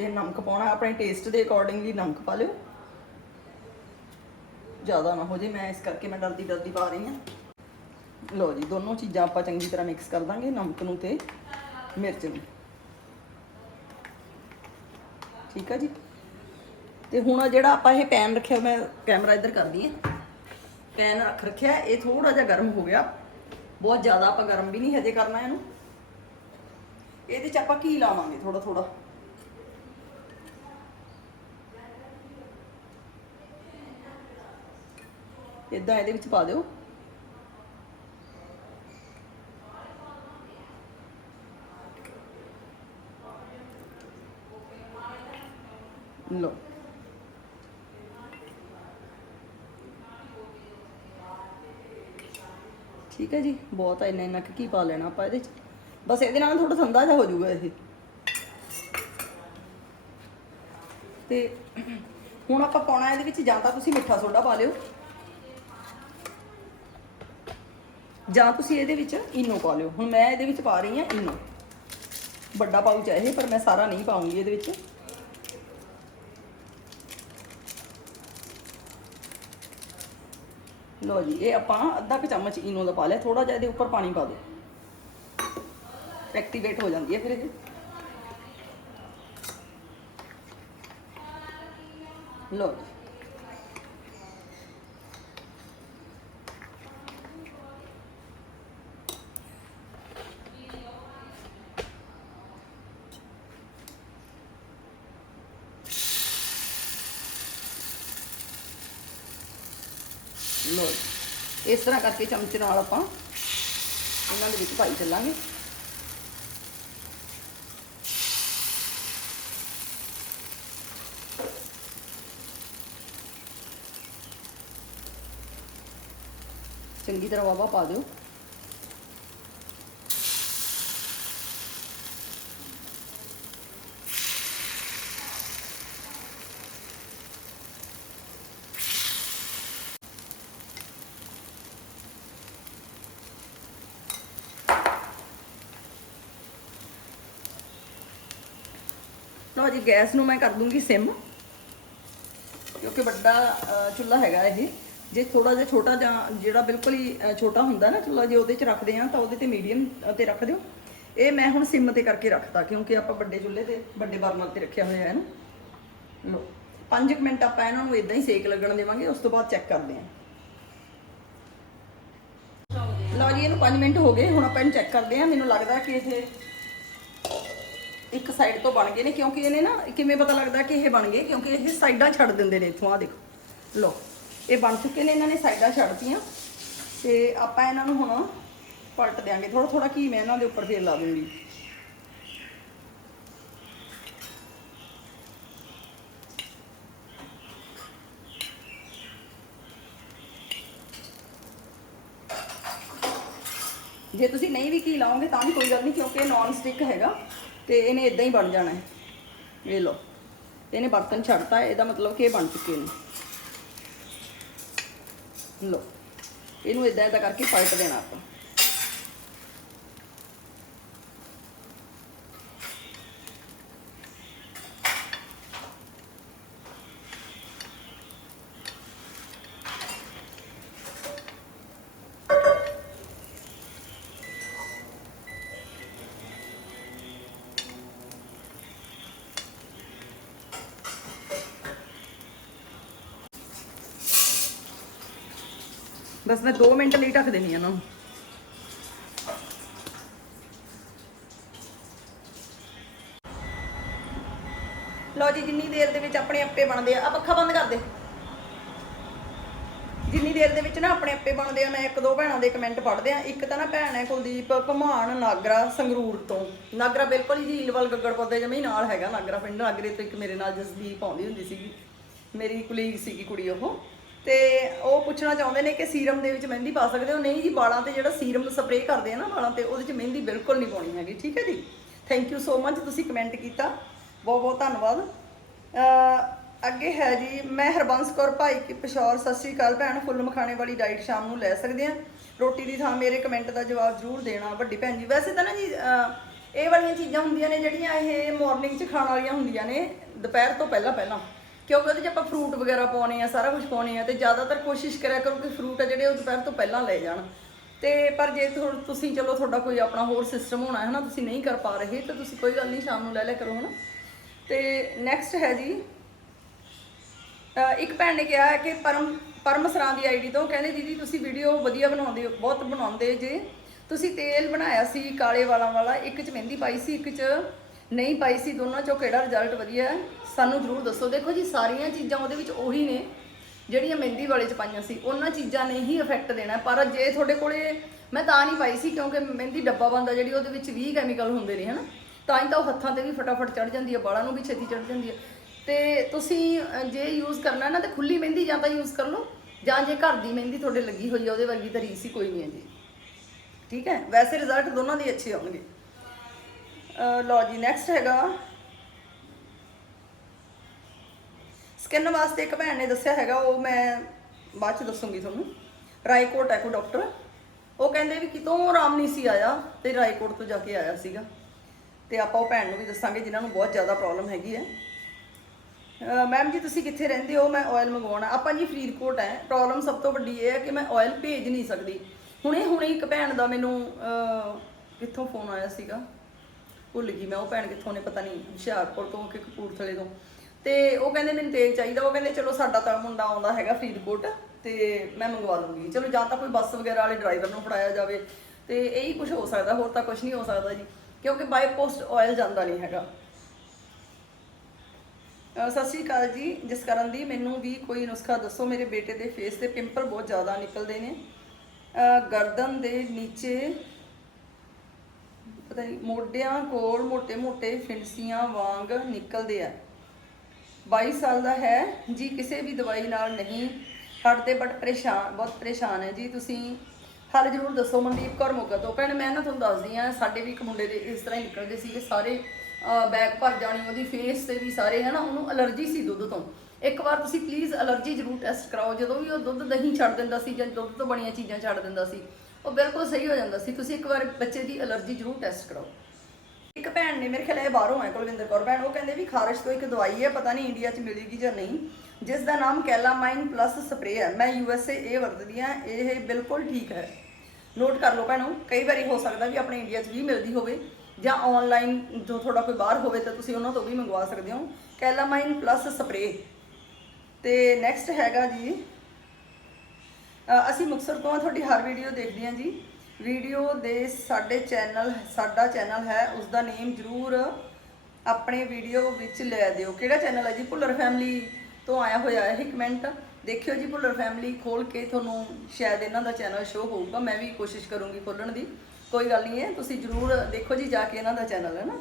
ਤੇ ਨਮਕ ਪਾਉਣਾ, ਆਪਣੇ ਟੇਸਟ ਦੇ ਅਕੋਰਡਿੰਗਲੀ ਨਮਕ ਪਾ ਲਿਓ। ਜ਼ਿਆਦਾ ਨਾ ਹੋ ਜੇ, ਮੈਂ ਇਸ ਕਰਕੇ ਮੈਂ ਡਰਦੀ ਡਰਦੀ ਪਾ ਰਹੀ ਹਾਂ। ਲਓ ਜੀ, ਦੋਨੋਂ ਚੀਜ਼ਾਂ ਆਪਾਂ ਚੰਗੀ ਤਰ੍ਹਾਂ ਮਿਕਸ ਕਰ ਦਾਂਗੇ, ਨਮਕ ਨੂੰ ਤੇ ਮਿਰਚ ਨੂੰ। ਠੀਕ ਆ ਜੀ? ਤੇ ਹੁਣ ਜਿਹੜਾ ਆਪਾਂ ਇਹ ਪੈਨ ਰੱਖਿਆ, ਮੈਂ ਕੈਮਰਾ ਇੱਧਰ ਕਰਦੀ ਹਾਂ। ਪੈਨ ਰੱਖ ਰੱਖਿਆ, ਇਹ ਥੋੜਾ ਜਿਹਾ ਗਰਮ ਹੋ ਗਿਆ। ਬਹੁਤ ਜ਼ਿਆਦਾ ਆਪਾਂ ਗਰਮ ਵੀ ਨਹੀਂ ਹਜੇ ਕਰਨਾ ਇਹਨੂੰ। ਇਹਦੇ ਚ ਆਪਾਂ ਘੀ ਲਾਵਾਂਗੇ ਥੋੜਾ ਥੋੜਾ ਇਦਾਂ ਇਹਦੇ ਵਿੱਚ ਪਾ ਦਿਓ। ਲਓ। ਠੀਕ ਹੈ ਜੀ, ਬਹੁਤ ਇੰਨਾ ਇੰਨਾ ਕੁ ਘੀ ਪਾ ਲੈਣਾ ਆਪਾਂ ਇਹਦੇ ਚ ਬਸ ਇਹਦੇ ਨਾਲ ਥੋੜਾ ਠੰਡਾ ਜਿਹਾ ਹੋ ਜਾਊਗਾ ਇਹ। ਤੇ ਹੁਣ ਆਪਾਂ ਪਾਉਣਾ ਇਹਦੇ ਵਿੱਚ, ਜਾਂ ਤਾਂ ਤੁਸੀਂ ਮਿੱਠਾ ਸੋਡਾ ਪਾ ਲਿਓ। ਜਾਂ ਤੁਸੀਂ ਇਹਦੇ ਵਿੱਚ ਇਨੋ ਪਾ ਲਿਓ। ਹੁਣ ਮੈਂ ਇਹਦੇ ਵਿੱਚ ਪਾ ਰਹੀ ਹਾਂ ਇਨੋ। ਵੱਡਾ ਪਾਊਚ ਹੈ ਇਹ, ਪਰ ਮੈਂ ਸਾਰਾ ਨਹੀਂ ਪਾਉਂਗੀ ਇਹਦੇ ਵਿੱਚ। ਲਓ ਜੀ, ਇਹ ਆਪਾਂ ਅੱਧਾ ਕੁ ਚਮਚ ਇਨੋ ਦਾ ਪਾ ਲਿਆ। ਥੋੜਾ ਜਿਹਾ ਇਹਦੇ ਉੱਪਰ ਪਾਣੀ ਪਾ ਦਿਓ। ਐਕਟੀਵੇਟ ਹੋ ਜਾਂਦੀ ਹੈ ਫਿਰ ਇਹ। ਲਓ ਜੀ ਲੋ ਇਸ ਤਰ੍ਹਾਂ ਕਰਕੇ ਚਮਚੇ ਨਾਲ ਆਪਾਂ ਇਹਨਾਂ ਦੇ ਵਿੱਚ ਪਾਈ ਚੱਲਾਂਗੇ। ਚੰਗੀ ਤਰ੍ਹਾਂ ਵਾਵਾ ਪਾ ਦਿਓ। ਲਓ ਗੈਸ ਨੂੰ ਮੈਂ ਕਰ ਦੂੰਗੀ ਸਿਮ, ਕਿਉਂਕਿ ਵੱਡਾ ਚੁੱਲ੍ਹਾ ਹੈਗਾ ਇਹ। ਜੇ ਥੋੜਾ ਜਿਹਾ ਛੋਟਾ ਜਾਂ ਜਿਹੜਾ ਬਿਲਕੁਲ ਹੀ ਛੋਟਾ ਹੁੰਦਾ ਨਾ ਚੁੱਲ੍ਹਾ, ਜੇ ਉਹਦੇ 'ਚ ਰੱਖਦੇ ਆ ਤਾਂ ਉਹਦੇ ਤੇ ਮੀਡੀਅਮ ਤੇ ਰੱਖ ਦਿਓ। ਇਹ ਮੈਂ ਹੁਣ ਸਿਮ ਤੇ ਕਰਕੇ ਰੱਖਤਾ, ਕਿਉਂਕਿ ਆਪਾਂ ਵੱਡੇ ਚੁੱਲ੍ਹੇ ਤੇ, ਵੱਡੇ ਬਰਨਰ ਤੇ ਰੱਖਿਆ ਹੋਇਆ ਹੈ ਨਾ। ਲਓ 5 ਮਿੰਟ ਆਪਾਂ ਇਹਨਾਂ ਨੂੰ ਇਦਾਂ ਹੀ ਸੇਕ ਲੱਗਣ ਦੇਵਾਂਗੇ, ਉਸ ਤੋਂ ਬਾਅਦ ਚੈੱਕ ਕਰਦੇ ਹਾਂ। ਲਓ ਜੀ, ਇਹਨੂੰ 5 ਮਿੰਟ ਹੋ ਗਏ, ਹੁਣ ਆਪਾਂ ਇਹਨੂੰ ਚੈੱਕ ਕਰਦੇ ਹਾਂ, ਮੈਨੂੰ ਲੱਗਦਾ ਕਿ ਇਹ ਇੱਕ ਸਾਈਡ ਤੋਂ ਬਣ ਗਏ ਨੇ, ਕਿਉਂਕਿ ਇਹਨੇ ਨਾ ਕਿਵੇਂ ਪਤਾ ਲੱਗਦਾ ਕਿ ਇਹ ਬਣ ਗਏ? ਕਿਉਂਕਿ ਇਹ ਸਾਈਡਾਂ ਛੱਡ ਦਿੰਦੇ ਨੇ ਇਥੋਂ ਆ ਦੇਖੋ। ਲੋ ਇਹ ਬਣ ਚੁੱਕੇ ਨੇ, ਇਹਨਾਂ ਨੇ ਸਾਈਡਾਂ ਛੱਡਤੀਆਂ। ਤੇ ਆਪਾਂ ਇਹਨਾਂ ਨੂੰ ਹੁਣ ਪਲਟ ਦਿਆਂਗੇ। ਥੋੜਾ ਥੋੜਾ ਘੀ ਮੈਂ ਇਹਨਾਂ ਦੇ ਉੱਪਰ ਫੇਰ ਲਾ ਦੂੰਗੀ। ਜੇ ਤੁਸੀਂ ਨਹੀਂ ਵੀ ਘੀ ਲਾਓਗੇ ਤਾਂ ਵੀ ਕੋਈ ਗੱਲ ਨਹੀਂ, ਕਿਉਂਕਿ ਨੌਨ ਸਟਿਕ ਹੈਗਾ। ਤੇ ਇਹਨੇ ਇਦਾਂ ਹੀ ਬਣ ਜਾਣਾ ਹੈ। ਇਹ ਲਓ। ਇਹਨੇ ਬਰਤਨ ਛੱਡਤਾ, ਇਹਦਾ ਮਤਲਬ ਕਿ ਇਹ ਬਣ ਚੁੱਕੇ ਨੇ ਲਓ। ਇਹਨੂੰ ਇਦਾਂ ਇਦਾਂ ਕਰਕੇ ਪਲਟ ਦੇਣਾ ਆਪਾਂ। ਬਸ ਮੈਂ 2 ਮਿੰਟ ਲਈ ਢੱਕ ਦੇਣੀ ਇਹਨਾਂ ਨੂੰ। ਲਓ ਜੀ, ਜਿੰਨੀ ਦੇਰ ਦੇ ਵਿੱਚ ਆਪਣੇ ਆਪੇ ਬਣਦੇ ਆ ਆ ਪੱਖਾ ਬੰਦ ਕਰ ਦੇ। ਜਿੰਨੀ ਦੇਰ ਦੇ ਵਿੱਚ ਨਾ ਆਪਣੇ ਆਪੇ ਬਣਦੇ ਆ, ਮੈਂ ਇੱਕ ਦੋ ਭੈਣਾਂ ਦੇ ਕਮੈਂਟ ਪੜਦੇ ਆ। ਇੱਕ ਤਾਂ ਨਾ ਭੈਣ ਹੈ ਕੁਲਦੀਪ ਭਮਾਨ ਨਾਗਰਾ ਸੰਗਰੂਰ ਤੋਂ। ਨਾਗਰਾ ਬਿਲਕੁਲ ਹੀ ਝੀਲਵਾਲ ਗੱਗੜ ਦੇ ਜਮੇ ਨਾਲ ਹੈਗਾ, ਨਾਗਰਾ ਪਿੰਡ, ਨਾਗਰੇ ਤੋਂ ਇੱਕ ਮੇਰੇ ਨਾਲ ਜਸਦੀਪ ਆਉਂਦੀ ਹੁੰਦੀ ਸੀਗੀ। ਮੇਰੀ ਕੁਲੀਗ ਸੀਗੀ ਕੁੜੀ ਉਹ। ਤੇ ਉਹ ਪੁੱਛਣਾ ਚਾਹੁੰਦੇ ਨੇ ਕਿ ਸੀਰਮ ਦੇ ਵਿੱਚ ਮਹਿੰਦੀ ਪਾ ਸਕਦੇ ਹੋ? ਨਹੀਂ ਜੀ, ਵਾਲਾਂ ਤੇ ਜਿਹੜਾ ਸੀਰਮ ਸਪਰੇਅ ਕਰਦੇ ਆ ਨਾ, ਵਾਲਾਂ ਤੇ ਉਹਦੇ ਵਿੱਚ ਮਹਿੰਦੀ ਬਿਲਕੁਲ ਨਹੀਂ ਪਾਉਣੀ ਹੈਗੀ, ਠੀਕ ਹੈ ਜੀ? ਥੈਂਕ ਯੂ ਸੋ ਮਚ ਤੁਸੀਂ ਕਮੈਂਟ ਕੀਤਾ। ਬਹੁਤ ਬਹੁਤ ਧੰਨਵਾਦ। ਅੱਗੇ ਹੈ ਜੀ, ਮੈਂ ਹਰਬੰਸ ਕੌਰ ਭਾਈ ਕੀ ਪਿਸ਼ੌਰ, ਸਤਿ ਸ਼੍ਰੀ ਅਕਾਲ ਭੈਣ, ਫੁੱਲ ਮਖਾਣੇ ਵਾਲੀ ਡਾਈਟ ਸ਼ਾਮ ਨੂੰ ਲੈ ਸਕਦੇ ਆ। ਰੋਟੀ ਦੀ ਥਾਂ ਮੇਰੇ ਕਮੈਂਟ ਦਾ ਜਵਾਬ ਜ਼ਰੂਰ ਦੇਣਾ, ਵੱਡੀ ਭੈਣ ਜੀ। ਵੈਸੇ ਤਾਂ ਨਾ ਜੀ ਇਹ ਵਾਲੀਆਂ ਚੀਜ਼ਾਂ ਹੁੰਦੀਆਂ ਨੇ ਜਿਹੜੀਆਂ ਇਹ ਮਾਰਨਿੰਗ 'ਚ ਖਾਣ ਵਾਲੀਆਂ ਹੁੰਦੀਆਂ ਨੇ, ਦੁਪਹਿਰ ਤੋਂ ਪਹਿਲਾਂ ਪਹਿਲਾਂ ਕਿਉਂਕਿ ਉਹਦੇ 'ਚ ਆਪਾਂ ਫਰੂਟ ਵਗੈਰਾ ਪਾਉਣੇ ਆ, ਸਾਰਾ ਕੁਝ ਪਾਉਣੇ ਆ ਤੇ ਜ਼ਿਆਦਾਤਰ ਕੋਸ਼ਿਸ਼ ਕਰਿਆ ਕਰੋ ਕਿ ਫਰੂਟ ਆ ਜਿਹੜੇ ਉਹ ਦੁਪਹਿਰ ਤੋਂ ਪਹਿਲਾਂ ਲੈ ਜਾਣ। ਤੇ ਪਰ ਜੇ ਥੋ- ਤੁਸੀਂ ਚਲੋ ਤੁਹਾਡਾ ਕੋਈ ਆਪਣਾ ਹੋਰ ਸਿਸਟਮ ਹੋਣਾ ਹੈ ਨਾ, ਤੁਸੀਂ ਨਹੀਂ ਕਰ ਪਾ ਰਹੇ, ਤਾਂ ਤੁਸੀਂ ਕੋਈ ਗੱਲ ਨਹੀਂ, ਸ਼ਾਮ ਨੂੰ ਲੈ ਲਿਆ ਕਰੋ ਹਨਾ। ਤੇ ਨੈਕਸਟ ਹੈ ਜੀ ਇੱਕ ਭੈਣ ਨੇ ਕਿਹਾ ਹੈ ਕਿ ਪਰਮ ਪਰਮ ਸਰਾਂ ਦੀ ਆਈਡੀ ਤੋਂ ਕਹਿੰਦੇ, ਦੀਦੀ, ਤੁਸੀਂ ਵੀਡੀਓ ਵਧੀਆ ਬਣਾਉਂਦੇ ਹੋ, ਬਹੁਤ ਬਣਾਉਂਦੇ ਜੇ। ਤੁਸੀਂ ਤੇਲ ਬਣਾਇਆ ਸੀ, ਕਾਲੇ ਵਾਲਾਂ ਵਾਲਾ, ਇੱਕ ਚ ਮਹਿੰਦੀ ਪਾਈ ਸੀ, ਇੱਕ ਚ ਨਹੀਂ ਪਾਈ ਸੀ ਦੋਨਾਂ ਚੋਂ ਕਿਹੜਾ ਰਿਜ਼ਲਟ ਵਧੀਆ ਹੈ? ਸਾਨੂੰ ਜਰੂਰ ਦੱਸੋ। ਦੇਖੋ ਜੀ, ਸਾਰੀਆਂ ਚੀਜ਼ਾਂ ਉਹਦੇ ਵਿੱਚ ਉਹੀ ਨੇ, ਜਿਹੜੀਆਂ ਮਹਿੰਦੀ ਵਾਲੇ ਚ ਪਾਈਆਂ ਸੀ। ਉਹਨਾਂ ਚੀਜ਼ਾਂ ਨੇ ਹੀ ਇਫੈਕਟ ਦੇਣਾ ਪਰ ਜੇ ਤੁਹਾਡੇ ਕੋਲੇ ਮੈਂ ਤਾਂ ਨਹੀਂ ਪਾਈ ਸੀ, ਕਿਉਂਕਿ ਮਹਿੰਦੀ ਡੱਬਾ ਬੰਦਾ ਜਿਹੜੀ ਉਹਦੇ ਵਿੱਚ 20 ਕੈਮੀਕਲ ਹੁੰਦੇ ਨੇ, ਹਨਾ? ਤਾਂ ਹੀ ਤਾਂ ਉਹ ਹੱਥਾਂ ਤੇ ਵੀ ਫਟਾਫਟ ਚੜ ਜਾਂਦੀ ਹੈ ਬਾਲਾਂ ਨੂੰ ਵੀ ਛੇਤੀ ਚੜ ਜਾਂਦੀ ਹੈ। ਤੇ ਤੁਸੀਂ ਜੇ ਯੂਜ਼ ਕਰਨਾ ਨਾ, ਤੇ ਖੁੱਲੀ ਮਹਿੰਦੀ ਜਾਂ ਤਾਂ ਯੂਜ਼ ਕਰ ਲਓ, ਜਾਂ ਜੇ ਘਰ ਦੀ ਮਹਿੰਦੀ ਤੁਹਾਡੇ ਲੱਗੀ ਹੋਈ ਹੈ ਉਹਦੇ ਵਰਗੀ ਤਾਂ ਰੀਸ ਹੀ ਕੋਈ ਨਹੀਂ ਹੈ ਜੀ। ਠੀਕ ਹੈ? ਵੈਸੇ ਰਿਜ਼ਲਟ ਦੋਨਾਂ ਦੇ ਅੱਛੇ ਆਉਣਗੇ। ਅਹ, ਲਓ ਜੀ ਨੈਕਸਟ ਹੈਗਾ। ਸਕਿਨ ਵਾਸਤੇ ਇੱਕ ਭੈਣ ਨੇ ਦੱਸਿਆ ਹੈਗਾ ਉਹ ਮੈਂ ਬਾਅਦ ਚ ਦੱਸੂਗੀ ਤੁਹਾਨੂੰ। ਰਾਏਕੋਟ ਹੈ ਕੋ ਡਾਕਟਰ ਉਹ ਕਹਿੰਦੇ ਵੀ ਕਿਤੋਂ ਆਰਾਮ ਨਹੀਂ ਸੀ ਆਇਆ ਤੇ ਰਾਏਕੋਟ ਤੋਂ ਜਾ ਕੇ ਆਇਆ ਸੀਗਾ। ਤੇ ਆਪਾਂ ਉਹ ਭੈਣ ਨੂੰ ਵੀ ਦੱਸਾਂਗੇ ਜਿਨ੍ਹਾਂ ਨੂੰ ਬਹੁਤ ਜ਼ਿਆਦਾ ਪ੍ਰੋਬਲਮ ਹੈਗੀ ਹੈ। ਮੈਮ ਜੀ ਤੁਸੀਂ ਕਿੱਥੇ ਰਹਿੰਦੇ ਹੋ? ਮੈਂ ਆਇਲ ਮੰਗਵਾਉਣਾ। ਆਪਾਂ ਜੀ ਫਰੀਦਕੋਟ ਹੈ। ਪ੍ਰੋਬਲਮ ਸਭ ਤੋਂ ਵੱਡੀ ਇਹ ਹੈ ਕਿ ਮੈਂ ਆਇਲ ਭੇਜ ਨਹੀਂ ਸਕਦੀ। ਹੁਣੇ ਹੁਣੇ ਇੱਕ ਭੈਣ ਦਾ ਮੈਨੂੰ ਕਿੱਥੋਂ ਫੋਨ ਆਇਆ ਸੀਗਾ। ਭੁੱਲ ਗਈ ਮੈਂ, ਉਹ ਭੈਣ ਕਿੱਥੋਂ ਨੇ ਪਤਾ ਨਹੀਂ, ਹੁਸ਼ਿਆਰਪੁਰ ਤੋਂ ਕਿ ਕਪੂਰਥਲੇ ਤੋਂ। ਤੇ ਉਹ ਕਹਿੰਦੇ ਮੈਨੂੰ ਤੇਲ ਚਾਹੀਦਾ, ਉਹ ਕਹਿੰਦੇ ਚਲੋ ਸਾਡਾ ਤਾਂ ਮੁੰਡਾ ਆਉਂਦਾ ਹੈਗਾ ਫਰੀਦਕੋਟ, ਤੇ ਮੈਂ ਮੰਗਵਾ ਲੂੰਗੀ। ਚਲੋ ਜਾਂ ਤਾਂ ਕੋਈ ਬੱਸ ਵਗੈਰਾ ਵਾਲੇ ਡਰਾਈਵਰ ਨੂੰ ਫੜਾਇਆ ਜਾਵੇ, ਤੇ ਇਹੀ ਕੁਝ ਹੋ ਸਕਦਾ, ਹੋਰ ਤਾਂ ਕੁਝ ਨਹੀਂ ਹੋ ਸਕਦਾ ਜੀ, ਕਿਉਂਕਿ ਬਾਈ ਪੋਸਟ ਆਇਲ ਜਾਂਦਾ ਨਹੀਂ ਹੈਗਾ। ਸਤਿ ਸ਼੍ਰੀ ਅਕਾਲ ਜੀ, ਜਿਸ ਜਸਕਰਨ ਦੀ ਮੈਨੂੰ ਵੀ ਕੋਈ ਨੁਸਖਾ ਦੱਸੋ, ਮੇਰੇ ਬੇਟੇ ਦੇ ਫੇਸ ਤੇ ਪਿੰਪਲ ਬਹੁਤ ਜ਼ਿਆਦਾ ਨਿਕਲਦੇ ਨੇ। ਗਰਦਨ ਦੇ ਨੀਚੇ ਪਤਾ ਨਹੀਂ ਮੋਢਿਆਂ ਕੋਲ ਮੋਟੇ ਮੋਟੇ ਫਿੰਸੀਆਂ ਵਾਂਗ ਨਿਕਲਦੇ ਆ। 22 ਸਾਲ ਦਾ ਹੈ, ਜੀ ਕਿਸੇ ਵੀ ਦਵਾਈ ਨਾਲ ਨਹੀਂ ਹਟਦੇ ਬਟ ਪਰੇਸ਼ਾਨ, ਬਹੁਤ ਪਰੇਸ਼ਾਨ ਹੈ ਜੀ। ਤੁਸੀਂ ਹਾਲੇ ਜਰੂਰ ਦੱਸੋ ਮਨਦੀਪ ਕੌਰ ਮੋਗਾ ਤੋਂ। ਭੈਣ, ਮੈਂ ਨਾ ਤੁਹਾਨੂੰ ਦੱਸਦੀ ਆ ਸਾਡੇ ਵੀ ਇੱਕ ਮੁੰਡੇ ਦੇ ਇਸ ਤਰ੍ਹਾਂ ਹੀ ਨਿਕਲਦੇ ਸੀਗੇ। ਸਾਰੇ ਬੈਕ ਭਰ ਜਾਣੀ, ਉਹਦੀ ਫੇਸ ਤੇ ਵੀ ਸਾਰੇ ਹੈ ਨਾ ਉਹਨੂੰ ਅਲਰਜੀ ਸੀ ਦੁੱਧ ਤੋਂ। ਇੱਕ ਵਾਰ ਤੁਸੀਂ ਪਲੀਜ਼ ਅਲਰਜੀ ਜ਼ਰੂਰ ਟੈਸਟ ਕਰਾਓ। ਜਦੋਂ ਵੀ ਉਹ ਦੁੱਧ ਦਹੀਂ ਛੱਡ ਦਿੰਦਾ ਸੀ ਜਾਂ ਦੁੱਧ ਤੋਂ ਬਣੀਆਂ ਚੀਜ਼ਾਂ ਛੱਡ ਦਿੰਦਾ ਸੀ ਉਹ ਬਿਲਕੁਲ ਸਹੀ ਹੋ ਜਾਂਦਾ ਸੀ। ਤੁਸੀਂ ਇੱਕ ਵਾਰ ਬੱਚੇ ਦੀ ਅਲਰਜੀ ਜ਼ਰੂਰ ਟੈਸਟ ਕਰਾਓ। ਇੱਕ ਭੈਣ ਨੇ ਮੇਰੇ ਖਿਆਲ ਇਹ ਬਾਹਰੋਂ ਹੈ ਕੁਲਵਿੰਦਰ ਕੌਰ ਭੈਣ, ਉਹ ਕਹਿੰਦੇ ਵੀ ਖਾਰਸ਼ ਤੋਂ ਇੱਕ ਦਵਾਈ ਹੈ, ਪਤਾ ਨਹੀਂ ਇੰਡੀਆ 'ਚ ਮਿਲੇਗੀ ਜਾਂ ਨਹੀਂ। ਜਿਸ ਦਾ ਨਾਮ ਕੈਲਾਮਾਈਨ ਪਲੱਸ ਸਪਰੇ ਹੈ। ਮੈਂ ਯੂ ਐਸ ਏ ਇਹ ਵਰਤਦੀ ਹਾਂ, ਇਹ ਬਿਲਕੁਲ ਠੀਕ ਹੈ। ਨੋਟ ਕਰ ਲਓ ਭੈਣੋ, ਕਈ ਵਾਰੀ ਹੋ ਸਕਦਾ ਵੀ ਆਪਣੇ ਇੰਡੀਆ 'ਚ ਵੀ ਮਿਲਦੀ ਹੋਵੇ ਜਾਂ ਆਨਲਾਈਨ ਜੋ ਤੁਹਾਡਾ ਕੋਈ ਬਾਹਰ ਹੋਵੇ ਤਾਂ ਤੁਸੀਂ ਉਹਨਾਂ ਤੋਂ ਵੀ ਮੰਗਵਾ ਸਕਦੇ ਹੋ। ਕੈਲਾਮਾਈਨ ਪਲੱਸ ਸਪਰੇ ਤੇ ਨੈਕਸਟ ਹੈਗਾ ਜੀ ਅਸੀਂ ਮੁਕਤਸਰ ਤੋਂ ਹਾਂ ਤੁਹਾਡੀ ਹਰ ਵੀਡੀਓ ਦੇਖਦੇ ਹਾਂ ਜੀ। ਵੀਡੀਓ ਦੇ ਸਾਡੇ ਚੈਨਲ ਸਾਡਾ ਚੈਨਲ ਹੈ ਉਸ ਦਾ ਨੇਮ ਜ਼ਰੂਰ ਆਪਣੇ ਵੀਡੀਓ ਵਿੱਚ ਲੈ ਦਿਓ। ਕਿਹੜਾ ਚੈਨਲ ਹੈ ਜੀ? ਭੁੱਲਰ ਫੈਮਿਲੀ ਤੋਂ ਆਇਆ ਹੋਇਆ ਹੈ ਇਹ ਕਮੈਂਟ ਦੇਖਿਓ ਜੀ, ਭੁੱਲਰ ਫੈਮਿਲੀ ਖੋਲ ਕੇ ਤੁਹਾਨੂੰ ਸ਼ਾਇਦ ਇਹਨਾਂ ਦਾ ਚੈਨਲ ਸ਼ੋ ਹੋਊਗਾ। ਮੈਂ ਵੀ ਕੋਸ਼ਿਸ਼ ਕਰੂੰਗੀ ਖੋਲਣ ਦੀ। ਕੋਈ ਗੱਲ ਨਹੀਂ ਹੈ, ਤੁਸੀਂ ਜ਼ਰੂਰ ਦੇਖੋ ਜੀ, ਜਾ ਕੇ ਇਹਨਾਂ ਦਾ ਚੈਨਲ ਹੈ ਨਾ?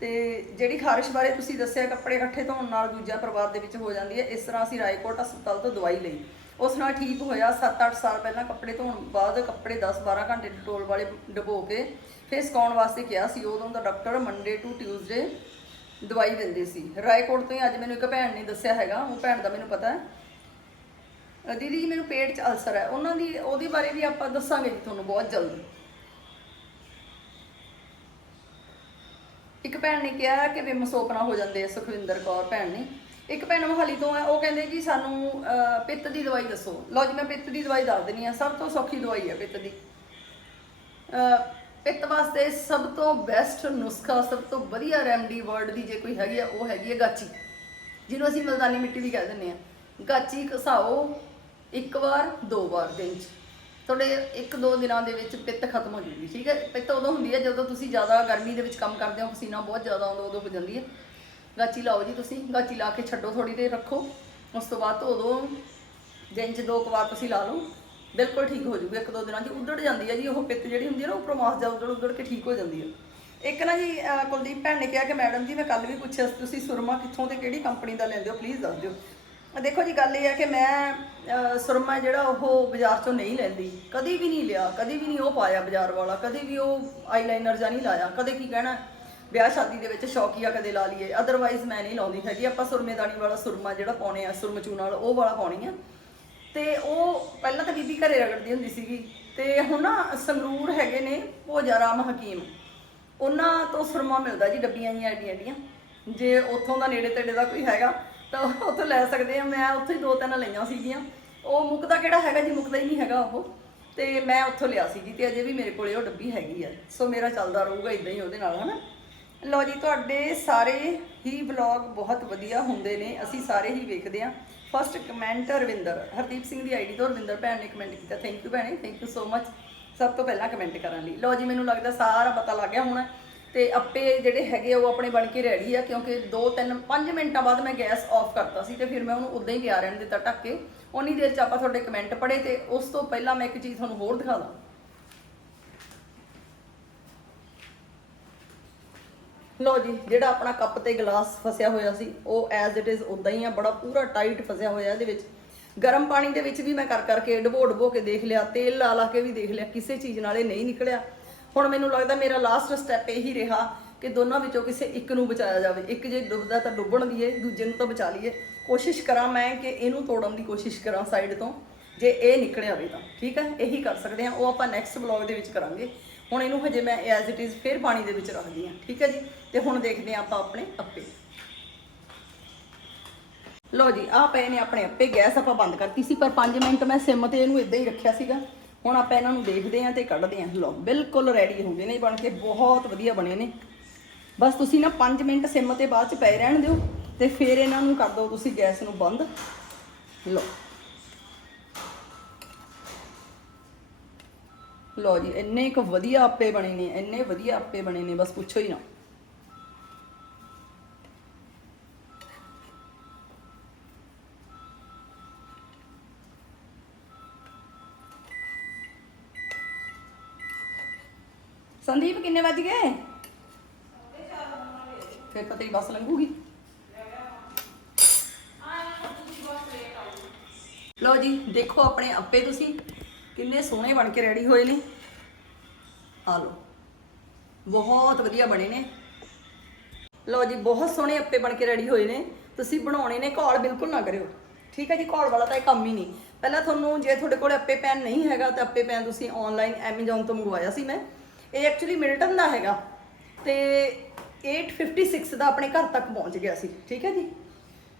ਤੇ ਜਿਹੜੀ ਖਾਰਿਸ਼ ਬਾਰੇ ਤੁਸੀਂ ਦੱਸਿਆ, ਕੱਪੜੇ ਇਕੱਠੇ ਧੋਣ ਨਾਲ ਦੂਜਾ ਪਰਿਵਾਰ ਦੇ ਵਿੱਚ ਹੋ ਜਾਂਦੀ ਹੈ, ਇਸ ਤਰ੍ਹਾਂ ਅਸੀਂ ਰਾਏਕੋਟ ਹਸਪਤਾਲ ਤੋਂ ਦਵਾਈ ਲਈ। ਉਸ ਨਾਲ ਠੀਕ ਹੋਇਆ 7-8 ਸਾਲ ਪਹਿਲਾਂ ਕੱਪੜੇ ਧੋਣ ਬਾਅਦ ਕੱਪੜੇ 10-12 ਘੰਟੇ ਡਟੋਲ ਵਾਲੇ ਡਬੋ ਕੇ ਫਿਰ ਸੁਕਾਉਣ ਵਾਸਤੇ ਕਿਹਾ ਸੀ, ਉਦੋਂ ਦਾ ਡਾਕਟਰ ਮੰਡੇ ਟੂ ਟਿਊਜ਼ਡੇ ਦਵਾਈ ਦਿੰਦੇ ਸੀ। ਰਾਏਕੋਟ ਤੋਂ ਹੀ ਅੱਜ ਮੈਨੂੰ ਇੱਕ ਭੈਣ ਨੇ ਦੱਸਿਆ ਹੈਗਾ, ਉਹ ਭੈਣ ਦਾ ਮੈਨੂੰ ਪਤਾ ਹੈ। ਦੀਦੀ ਜੀ, ਮੈਨੂੰ ਪੇਟ 'ਚ ਅਲਸਰ ਹੈ। ਉਹਨਾਂ ਦੀ, ਉਹਦੇ ਬਾਰੇ ਵੀ ਆਪਾਂ ਦੱਸਾਂਗੇ ਜੀ ਤੁਹਾਨੂੰ ਬਹੁਤ ਜਲਦੀ। ਇੱਕ ਭੈਣ ਨੇ ਕਿਹਾ ਕਿ ਵਿਮ ਸੋਪ ਹੋ ਜਾਂਦੇ ਸੁਖਵਿੰਦਰ ਕੌਰ ਭੈਣ ਨੇ। ਇੱਕ ਭੈਣ ਮੋਹਾਲੀ ਤੋਂ ਹੈ ਉਹ ਕਹਿੰਦੇ ਜੀ ਸਾਨੂੰ ਅਹ, ਪਿੱਤ ਦੀ ਦਵਾਈ ਦੱਸੋ। ਲਓ ਜੀ ਮੈਂ ਪਿੱਤ ਦੀ ਦਵਾਈ ਦੱਸ ਦਿੰਦੀ ਆ ਸਭ ਤੋਂ ਸੌਖੀ ਦਵਾਈ ਹੈ ਪਿੱਤ ਦੀ। ਅਹ, ਪਿੱਤ ਵਾਸਤੇ ਸਭ ਤੋਂ ਬੈਸਟ ਨੁਸਖਾ ਸਭ ਤੋਂ ਵਧੀਆ ਰੈਮਡੀ ਵਰਡ ਦੀ ਜੇ ਕੋਈ ਹੈਗੀ ਆ ਉਹ ਹੈਗੀ ਹੈ ਗਾਚੀ। ਜਿਹਨੂੰ ਅਸੀਂ ਮਲਦਾਨੀ ਮਿੱਟੀ ਵੀ ਕਹਿ ਦਿੰਦੇ ਆ ਗਾਚੀ ਘਸਾਓ ਇੱਕ ਵਾਰ ਦੋ ਵਾਰ ਦਿਨ 'ਚ। ਤੁਹਾਡੇ ਇੱਕ ਦੋ ਦਿਨਾਂ ਦੇ ਵਿੱਚ ਪਿੱਤ ਖਤਮ ਹੋ ਜੂਗੀ ਠੀਕ ਹੈ? ਪਿੱਤ ਉਦੋਂ ਹੁੰਦੀ ਹੈ ਜਦੋਂ ਤੁਸੀਂ ਜ਼ਿਆਦਾ ਗਰਮੀ ਦੇ ਵਿੱਚ ਕੰਮ ਕਰਦੇ ਹੋ ਪਸੀਨਾ ਬਹੁਤ ਜ਼ਿਆਦਾ ਆਉਂਦਾ ਉਦੋਂ ਹੋ ਜਾਂਦੀ ਹੈ। ਗਾਚੀ ਲਾਓ ਜੀ ਤੁਸੀਂ, ਗਾਚੀ ਲਾ ਕੇ ਛੱਡੋ ਥੋੜੀ ਦੇਰ, ਰੱਖੋ। ਉਸ ਤੋਂ ਬਾਅਦ ਧੋ ਦੋ। ਦਿਨ 'ਚ ਦੋ ਕੁ ਵਾਰ ਤੁਸੀਂ ਲਾ ਲਓ। ਬਿਲਕੁਲ ਠੀਕ ਹੋ ਜੂਗੀ, ਇੱਕ ਦੋ ਦਿਨਾਂ 'ਚ ਉੱਧੜ ਜਾਂਦੀ ਹੈ ਜੀ। ਉਹ ਪਿੱਤ ਜਿਹੜੀ ਹੁੰਦੀ ਹੈ ਨਾ ਉੱਪਰੋਂ ਮਾਸ ਜਾ ਉੱਧੜ ਉੱਧੜ ਕੇ ਠੀਕ ਹੋ ਜਾਂਦੀ ਹੈ ਇੱਕ ਨਾ ਜੀ ਕੁਲਦੀਪ ਭੈਣ ਨੇ ਕਿਹਾ ਕਿ ਮੈਡਮ ਜੀ, ਮੈਂ ਕੱਲ ਵੀ ਪੁੱਛਿਆ ਤੁਸੀਂ ਸੁਰਮਾ ਕਿੱਥੋਂ ਤੇ ਕਿਹੜੀ ਕੰਪਨੀ ਦਾ ਲੈਂਦੇ ਹੋ? ਪਲੀਜ਼ ਦੱਸ ਦਿਓ। ਦੇਖੋ ਜੀ, ਗੱਲ ਇਹ ਹੈ ਕਿ ਮੈਂ ਸੁਰਮਾ ਜਿਹੜਾ ਉਹ ਬਾਜ਼ਾਰ ਚੋਂ ਨਹੀਂ ਲੈਂਦੀ। ਕਦੀ ਵੀ ਨਹੀਂ ਲਿਆ, ਕਦੀ ਵੀ ਨਹੀਂ ਉਹ ਪਾਇਆ ਬਾਜ਼ਾਰ ਵਾਲਾ, ਕਦੀ ਵੀ ਉਹ ਆਈਲਾਈਨਰ ਜਾਂ ਨਹੀਂ ਲਾਇਆ। ਕਦੇ ਕੀ ਕਹਿਣਾ? ਵਿਆਹ ਸ਼ਾਦੀ ਦੇ ਵਿੱਚ ਸ਼ੌਕੀਆ ਕਦੇ ਲਾ ਲਈਏ। ਅਦਰਵਾਈਜ਼ ਮੈਂ ਨਹੀਂ ਲਾਉਂਦੀ ਹੈਗੀ। ਆਪਾਂ ਸੁਰਮੇਦਾਨੀ ਵਾਲਾ ਸੁਰਮਾ ਜਿਹੜਾ ਪਾਉਣੇ ਆ ਸੁਰਮਚੂਨ ਵਾਲਾ, ਉਹ ਵਾਲਾ ਪਾਉਣੀ ਆ। ਤੇ ਉਹ ਪਹਿਲਾਂ ਤਾਂ ਬੀਬੀ ਘਰੇ ਰਗੜਦੀ ਹੁੰਦੀ ਸੀਗੀ। ਤੇ ਹੁਣ ਨਾ ਸੰਗਰੂਰ ਹੈਗੇ ਨੇ ਭੋਜਾ ਰਾਮ ਹਕੀਮ। ਉਹਨਾਂ ਤੋਂ ਸੁਰਮਾ ਮਿਲਦਾ ਜੀ ਡੱਬੀਆਂ ਜੀਆਂ ਐਡੀਆਂ ਐਡੀਆਂ। ਜੇ ਉੱਥੋਂ ਦਾ ਨੇੜੇ ਤੇੜੇ ਦਾ ਕੋਈ ਹੈਗਾ, ਤਾਂ ਉੱਥੋਂ ਲੈ ਸਕਦੇ ਆ। ਮੈਂ ਉੱਥੋਂ ਹੀ ਦੋ ਤਿੰਨ ਲਈਆਂ ਸੀਗੀਆਂ। ਉਹ ਮੁੱਕਦਾ ਕਿਹੜਾ ਹੈਗਾ ਜੀ? ਮੁੱਕਦਾ ਹੀ ਨਹੀਂ ਹੈਗਾ ਉਹ। ਤੇ ਮੈਂ ਉੱਥੋਂ ਲਿਆ ਸੀਗੀ ਤੇ ਅਜੇ ਵੀ ਮੇਰੇ ਕੋਲੇ ਉਹ ਡੱਬੀ ਹੈਗੀ ਆ। ਸੋ ਮੇਰਾ ਚੱਲਦਾ ਰਹੂਗਾ ਇਦਾਂ ਹੀ ਉਹਦੇ ਨਾਲ, ਹਨਾ? ਲਓ ਜੀ, ਤੁਹਾਡੇ ਸਾਰੇ ਹੀ ਵਲੌਗ ਬਹੁਤ ਵਧੀਆ ਹੁੰਦੇ ਨੇ, ਅਸੀਂ ਸਾਰੇ ਹੀ ਵੇਖਦੇ ਆ ਫਸਟ ਕਮੈਂਟ ਰਵਿੰਦਰ ਹਰਦੀਪ ਸਿੰਘ ਦੀ ਆਈਡੀ ਤੋਂ ਰਵਿੰਦਰ ਭੈਣ ਨੇ ਕਮੈਂਟ ਕੀਤਾ। ਥੈਂਕ ਯੂ ਭੈਣੇ ਥੈਂਕ ਯੂ ਸੋ ਮਚ ਸਭ ਤੋਂ ਪਹਿਲਾਂ ਕਮੈਂਟ ਕਰਨ ਲਈ। ਲਓ ਜੀ, ਮੈਨੂੰ ਲੱਗਦਾ ਸਾਰਾ ਪਤਾ ਲੱਗ ਗਿਆ ਹੋਣਾ। ਤੇ ਅੱਪੇ ਜਿਹੜੇ ਹੈਗੇ ਆ, ਉਹ ਆਪਣੇ ਬਣ ਕੇ ਰੈਡੀ ਆ, ਕਿਉਂਕਿ 2 3 5 ਮਿੰਟਾਂ ਬਾਅਦ ਮੈਂ ਗੈਸ ਆਫ ਕਰਤਾ ਸੀ ਤੇ ਫਿਰ ਮੈਂ ਉਹਨੂੰ ਉਦਾਂ ਹੀ ਪਿਆ ਰਹਿਣ ਦਿੱਤਾ, ਢੱਕ ਕੇ। ਉਨੀ ਦੇਰ ਚ ਆਪਾਂ ਤੁਹਾਡੇ ਕਮੈਂਟ ਪੜ੍ਹੇ ਤੇ ਉਸ ਤੋਂ ਪਹਿਲਾਂ ਮੈਂ ਇੱਕ ਚੀਜ਼ ਤੁਹਾਨੂੰ ਹੋਰ ਦਿਖਾ ਦਾਂ। ਲਓ ਜੀ, ਜਿਹੜਾ ਆਪਣਾ ਕੱਪ ਤੇ ਗਲਾਸ ਫਸਿਆ ਹੋਇਆ ਸੀ, ਉਹ ਐਜ਼ ਇਟ ਇਜ਼ ਉਦਾਂ ਹੀ ਆ, ਬੜਾ ਪੂਰਾ ਟਾਈਟ ਫਸਿਆ ਹੋਇਆ ਇਹਦੇ ਵਿੱਚ। ਗਰਮ ਪਾਣੀ ਦੇ ਵਿੱਚ ਵੀ ਮੈਂ ਕਰ ਕਰਕੇ ਡਬੋ ਡਬੋ ਕੇ ਦੇਖ ਲਿਆ, ਤੇਲ ਲਾ ਲਾ ਕੇ ਵੀ ਦੇਖ ਲਿਆ, ਕਿਸੇ ਚੀਜ਼ ਨਾਲ ਇਹ ਨਹੀਂ ਨਿਕਲਿਆ। ਹੁਣ ਮੈਨੂੰ ਲੱਗਦਾ ਮੇਰਾ ਲਾਸਟ ਸਟੈਪ ਇਹੀ ਰਿਹਾ ਕਿ ਦੋਨਾਂ ਵਿੱਚੋਂ ਕਿਸੇ ਇੱਕ ਨੂੰ ਬਚਾਇਆ ਜਾਵੇ। ਇੱਕ ਜੇ ਡੁੱਬਦਾ ਤਾਂ ਡੁੱਬਣ ਦੀਏ, ਦੂਜੇ ਨੂੰ ਤਾਂ ਬਚਾ ਲਈਏ। ਕੋਸ਼ਿਸ਼ ਕਰਾਂ ਮੈਂ ਕਿ ਇਹਨੂੰ ਤੋੜਨ ਦੀ ਕੋਸ਼ਿਸ਼ ਕਰਾਂ ਸਾਈਡ ਤੋਂ, ਜੇ ਇਹ ਨਿਕਲਿਆ ਵੀ ਤਾਂ। ਠੀਕ ਹੈ? ਇਹੀ ਕਰ ਸਕਦੇ ਹਾਂ, ਉਹ ਆਪਾਂ ਨੈਕਸਟ ਵਲੌਗ ਦੇ ਵਿੱਚ ਕਰਾਂਗੇ। ਹੁਣ ਇਹਨੂੰ ਹਜੇ ਮੈਂ ਐਜ਼ ਇਟ ਇਜ਼ ਫਿਰ ਪਾਣੀ ਦੇ ਵਿੱਚ ਰੱਖਦੀ ਹਾਂ, ਠੀਕ ਹੈ ਜੀ? ਤੇ ਹੁਣ ਦੇਖਦੇ ਹਾਂ ਆਪਾਂ ਆਪਣੇ ਅੱਪੇ। ਲੋ ਜੀ ਆ ਪਏ ਨੇ ਆਪਣੇ ਅੱਪੇ, ਗੈਸ ਆਪਾਂ ਬੰਦ ਕਰਤੀ ਸੀ, ਪਰ 5 ਮਿੰਟ ਮੈਂ ਸਿਮ ਤੇ ਇਹਨੂੰ ਇਦਾਂ ਹੀ ਰੱਖਿਆ ਸੀਗਾ। ਹੁਣ ਆਪਾਂ ਇਹਨਾਂ ਨੂੰ ਦੇਖਦੇ ਹਾਂ ਤੇ ਕੱਢਦੇ ਹਾਂ। ਲੋ ਬਿਲਕੁਲ ਰੈਡੀ ਹੋ ਗਏ ਨੇ ਬਣ ਕੇ ਬਹੁਤ ਵਧੀਆ ਬਣੇ ਨੇ। ਬਸ ਤੁਸੀਂ ਨਾ 5 ਮਿੰਟ ਸਿਮ ਤੇ ਬਾਅਦ ਚ ਪਏ ਰਹਿਣ ਦਿਓ ਤੇ ਫਿਰ ਇਹਨਾਂ ਨੂੰ ਕਰ ਦਿਓ ਤੁਸੀਂ ਗੈਸ ਨੂੰ ਬੰਦ। ਲੋ ਲੋ ਜੀ, ਇੰਨੇ ਕੁ ਵਧੀਆ ਆਪੇ ਬਣੇ ਨੇ, ਇੰਨੇ ਵਧੀਆ ਆਪੇ ਬਣੇ ਨੇ, ਬਸ ਪੁੱਛੋ ਹੀ ਨਾ। ਸੰਦੀਪ, ਕਿੰਨੇ ਵੱਜ ਗਏ? ਫਿਰ ਪਤਾ ਹੀ ਬੱਸ ਲੰਘੂਗੀ। ਲਓ ਜੀ, ਦੇਖੋ ਆਪਣੇ ਅੱਪੇ ਤੁਸੀਂ। ਕਿੰਨੇ ਸੋਹਣੇ ਬਣ ਕੇ ਰੈਡੀ ਹੋਏ ਨੇ। ਆ ਲਓ। ਬਹੁਤ ਵਧੀਆ ਬਣੇ ਨੇ। ਲਓ ਜੀ, ਬਹੁਤ ਸੋਹਣੇ ਅੱਪੇ ਬਣ ਕੇ ਰੈਡੀ ਹੋਏ ਨੇ। ਤੁਸੀਂ ਬਣਾਉਣੇ ਨੇ ਘੋਲ ਬਿਲਕੁਲ ਨਾ ਕਰਿਓ। ਠੀਕ ਹੈ ਜੀ ਘੋਲ ਵਾਲਾ ਤਾਂ ਇਹ ਕੰਮ ਹੀ ਨਹੀਂ। ਪਹਿਲਾਂ ਤੁਹਾਨੂੰ ਜੇ ਤੁਹਾਡੇ ਕੋਲ ਅੱਪੇ ਪੈਨ ਨਹੀਂ ਹੈਗਾ, ਤਾਂ ਅੱਪੇ ਪੈਨ ਤੁਸੀਂ ਆਨਲਾਈਨ Amazon ਤੋਂ ਮੰਗਵਾਇਆ ਸੀ ਮੈਂ। ਇਹ ਐਕਚੁਅਲੀ ਮਿਲਟਨ ਦਾ ਹੈਗਾ। ਤੇ 856 ਦਾ ਆਪਣੇ ਘਰ ਤੱਕ ਪਹੁੰਚ ਗਿਆ ਸੀ। ਠੀਕ ਹੈ ਜੀ।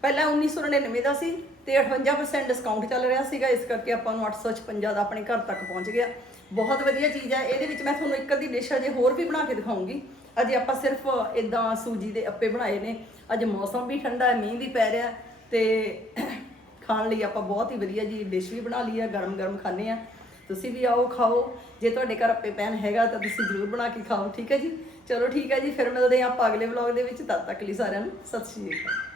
ਪਹਿਲਾਂ 1999 ਦਾ ਸੀ ਤੇ 58% ਡਿਸਕਾਊਂਟ ਚੱਲ ਰਿਹਾ ਸੀਗਾ, ਇਸ ਕਰਕੇ ਆਪਾਂ ਨੂੰ 856 ਦਾ ਆਪਣੇ ਘਰ ਤੱਕ ਪਹੁੰਚ ਗਿਆ। ਬਹੁਤ ਵਧੀਆ ਚੀਜ਼ ਹੈ, ਇਹਦੇ ਵਿੱਚ ਮੈਂ ਤੁਹਾਨੂੰ ਇੱਕ ਅੱਧੀ ਡਿਸ਼ ਅਜੇ ਹੋਰ ਵੀ ਬਣਾ ਕੇ ਦਿਖਾਉਂਗੀ। ਅਜੇ ਆਪਾਂ ਸਿਰਫ ਇਦਾਂ ਸੂਜੀ ਦੇ ਅੱਪੇ ਬਣਾਏ ਨੇ। ਅੱਜ ਮੌਸਮ ਵੀ ਠੰਡਾ ਹੈ, ਮੀਂਹ ਵੀ ਪੈ ਰਿਹਾ ਤੇ ਖਾਣ ਲਈ ਆਪਾਂ ਬਹੁਤ ਹੀ ਵਧੀਆ ਜੀ ਡਿਸ਼ ਵੀ ਬਣਾ ਲਈ ਹੈ ਗਰਮ ਗਰਮ ਖਾਣੇ ਆ ਤੁਸੀਂ ਵੀ ਆਓ, ਖਾਓ। ਜੇ ਤੁਹਾਡੇ ਘਰ ਅੱਪੇ ਪੈਨ ਹੈਗਾ ਤਾਂ ਤੁਸੀਂ ਜ਼ਰੂਰ ਬਣਾ ਕੇ ਖਾਓ, ਠੀਕ ਹੈ ਜੀ? ਚਲੋ ਠੀਕ ਹੈ ਜੀ, ਫਿਰ ਮਿਲਦੇ ਹਾਂ ਆਪਾਂ ਅਗਲੇ ਵਲੌਗ ਦੇ ਵਿੱਚ। ਤਦ ਤੱਕ ਲਈ ਸਾਰਿਆਂ ਨੂੰ ਸਤਿ ਸ਼੍ਰੀ ਅਕਾਲ।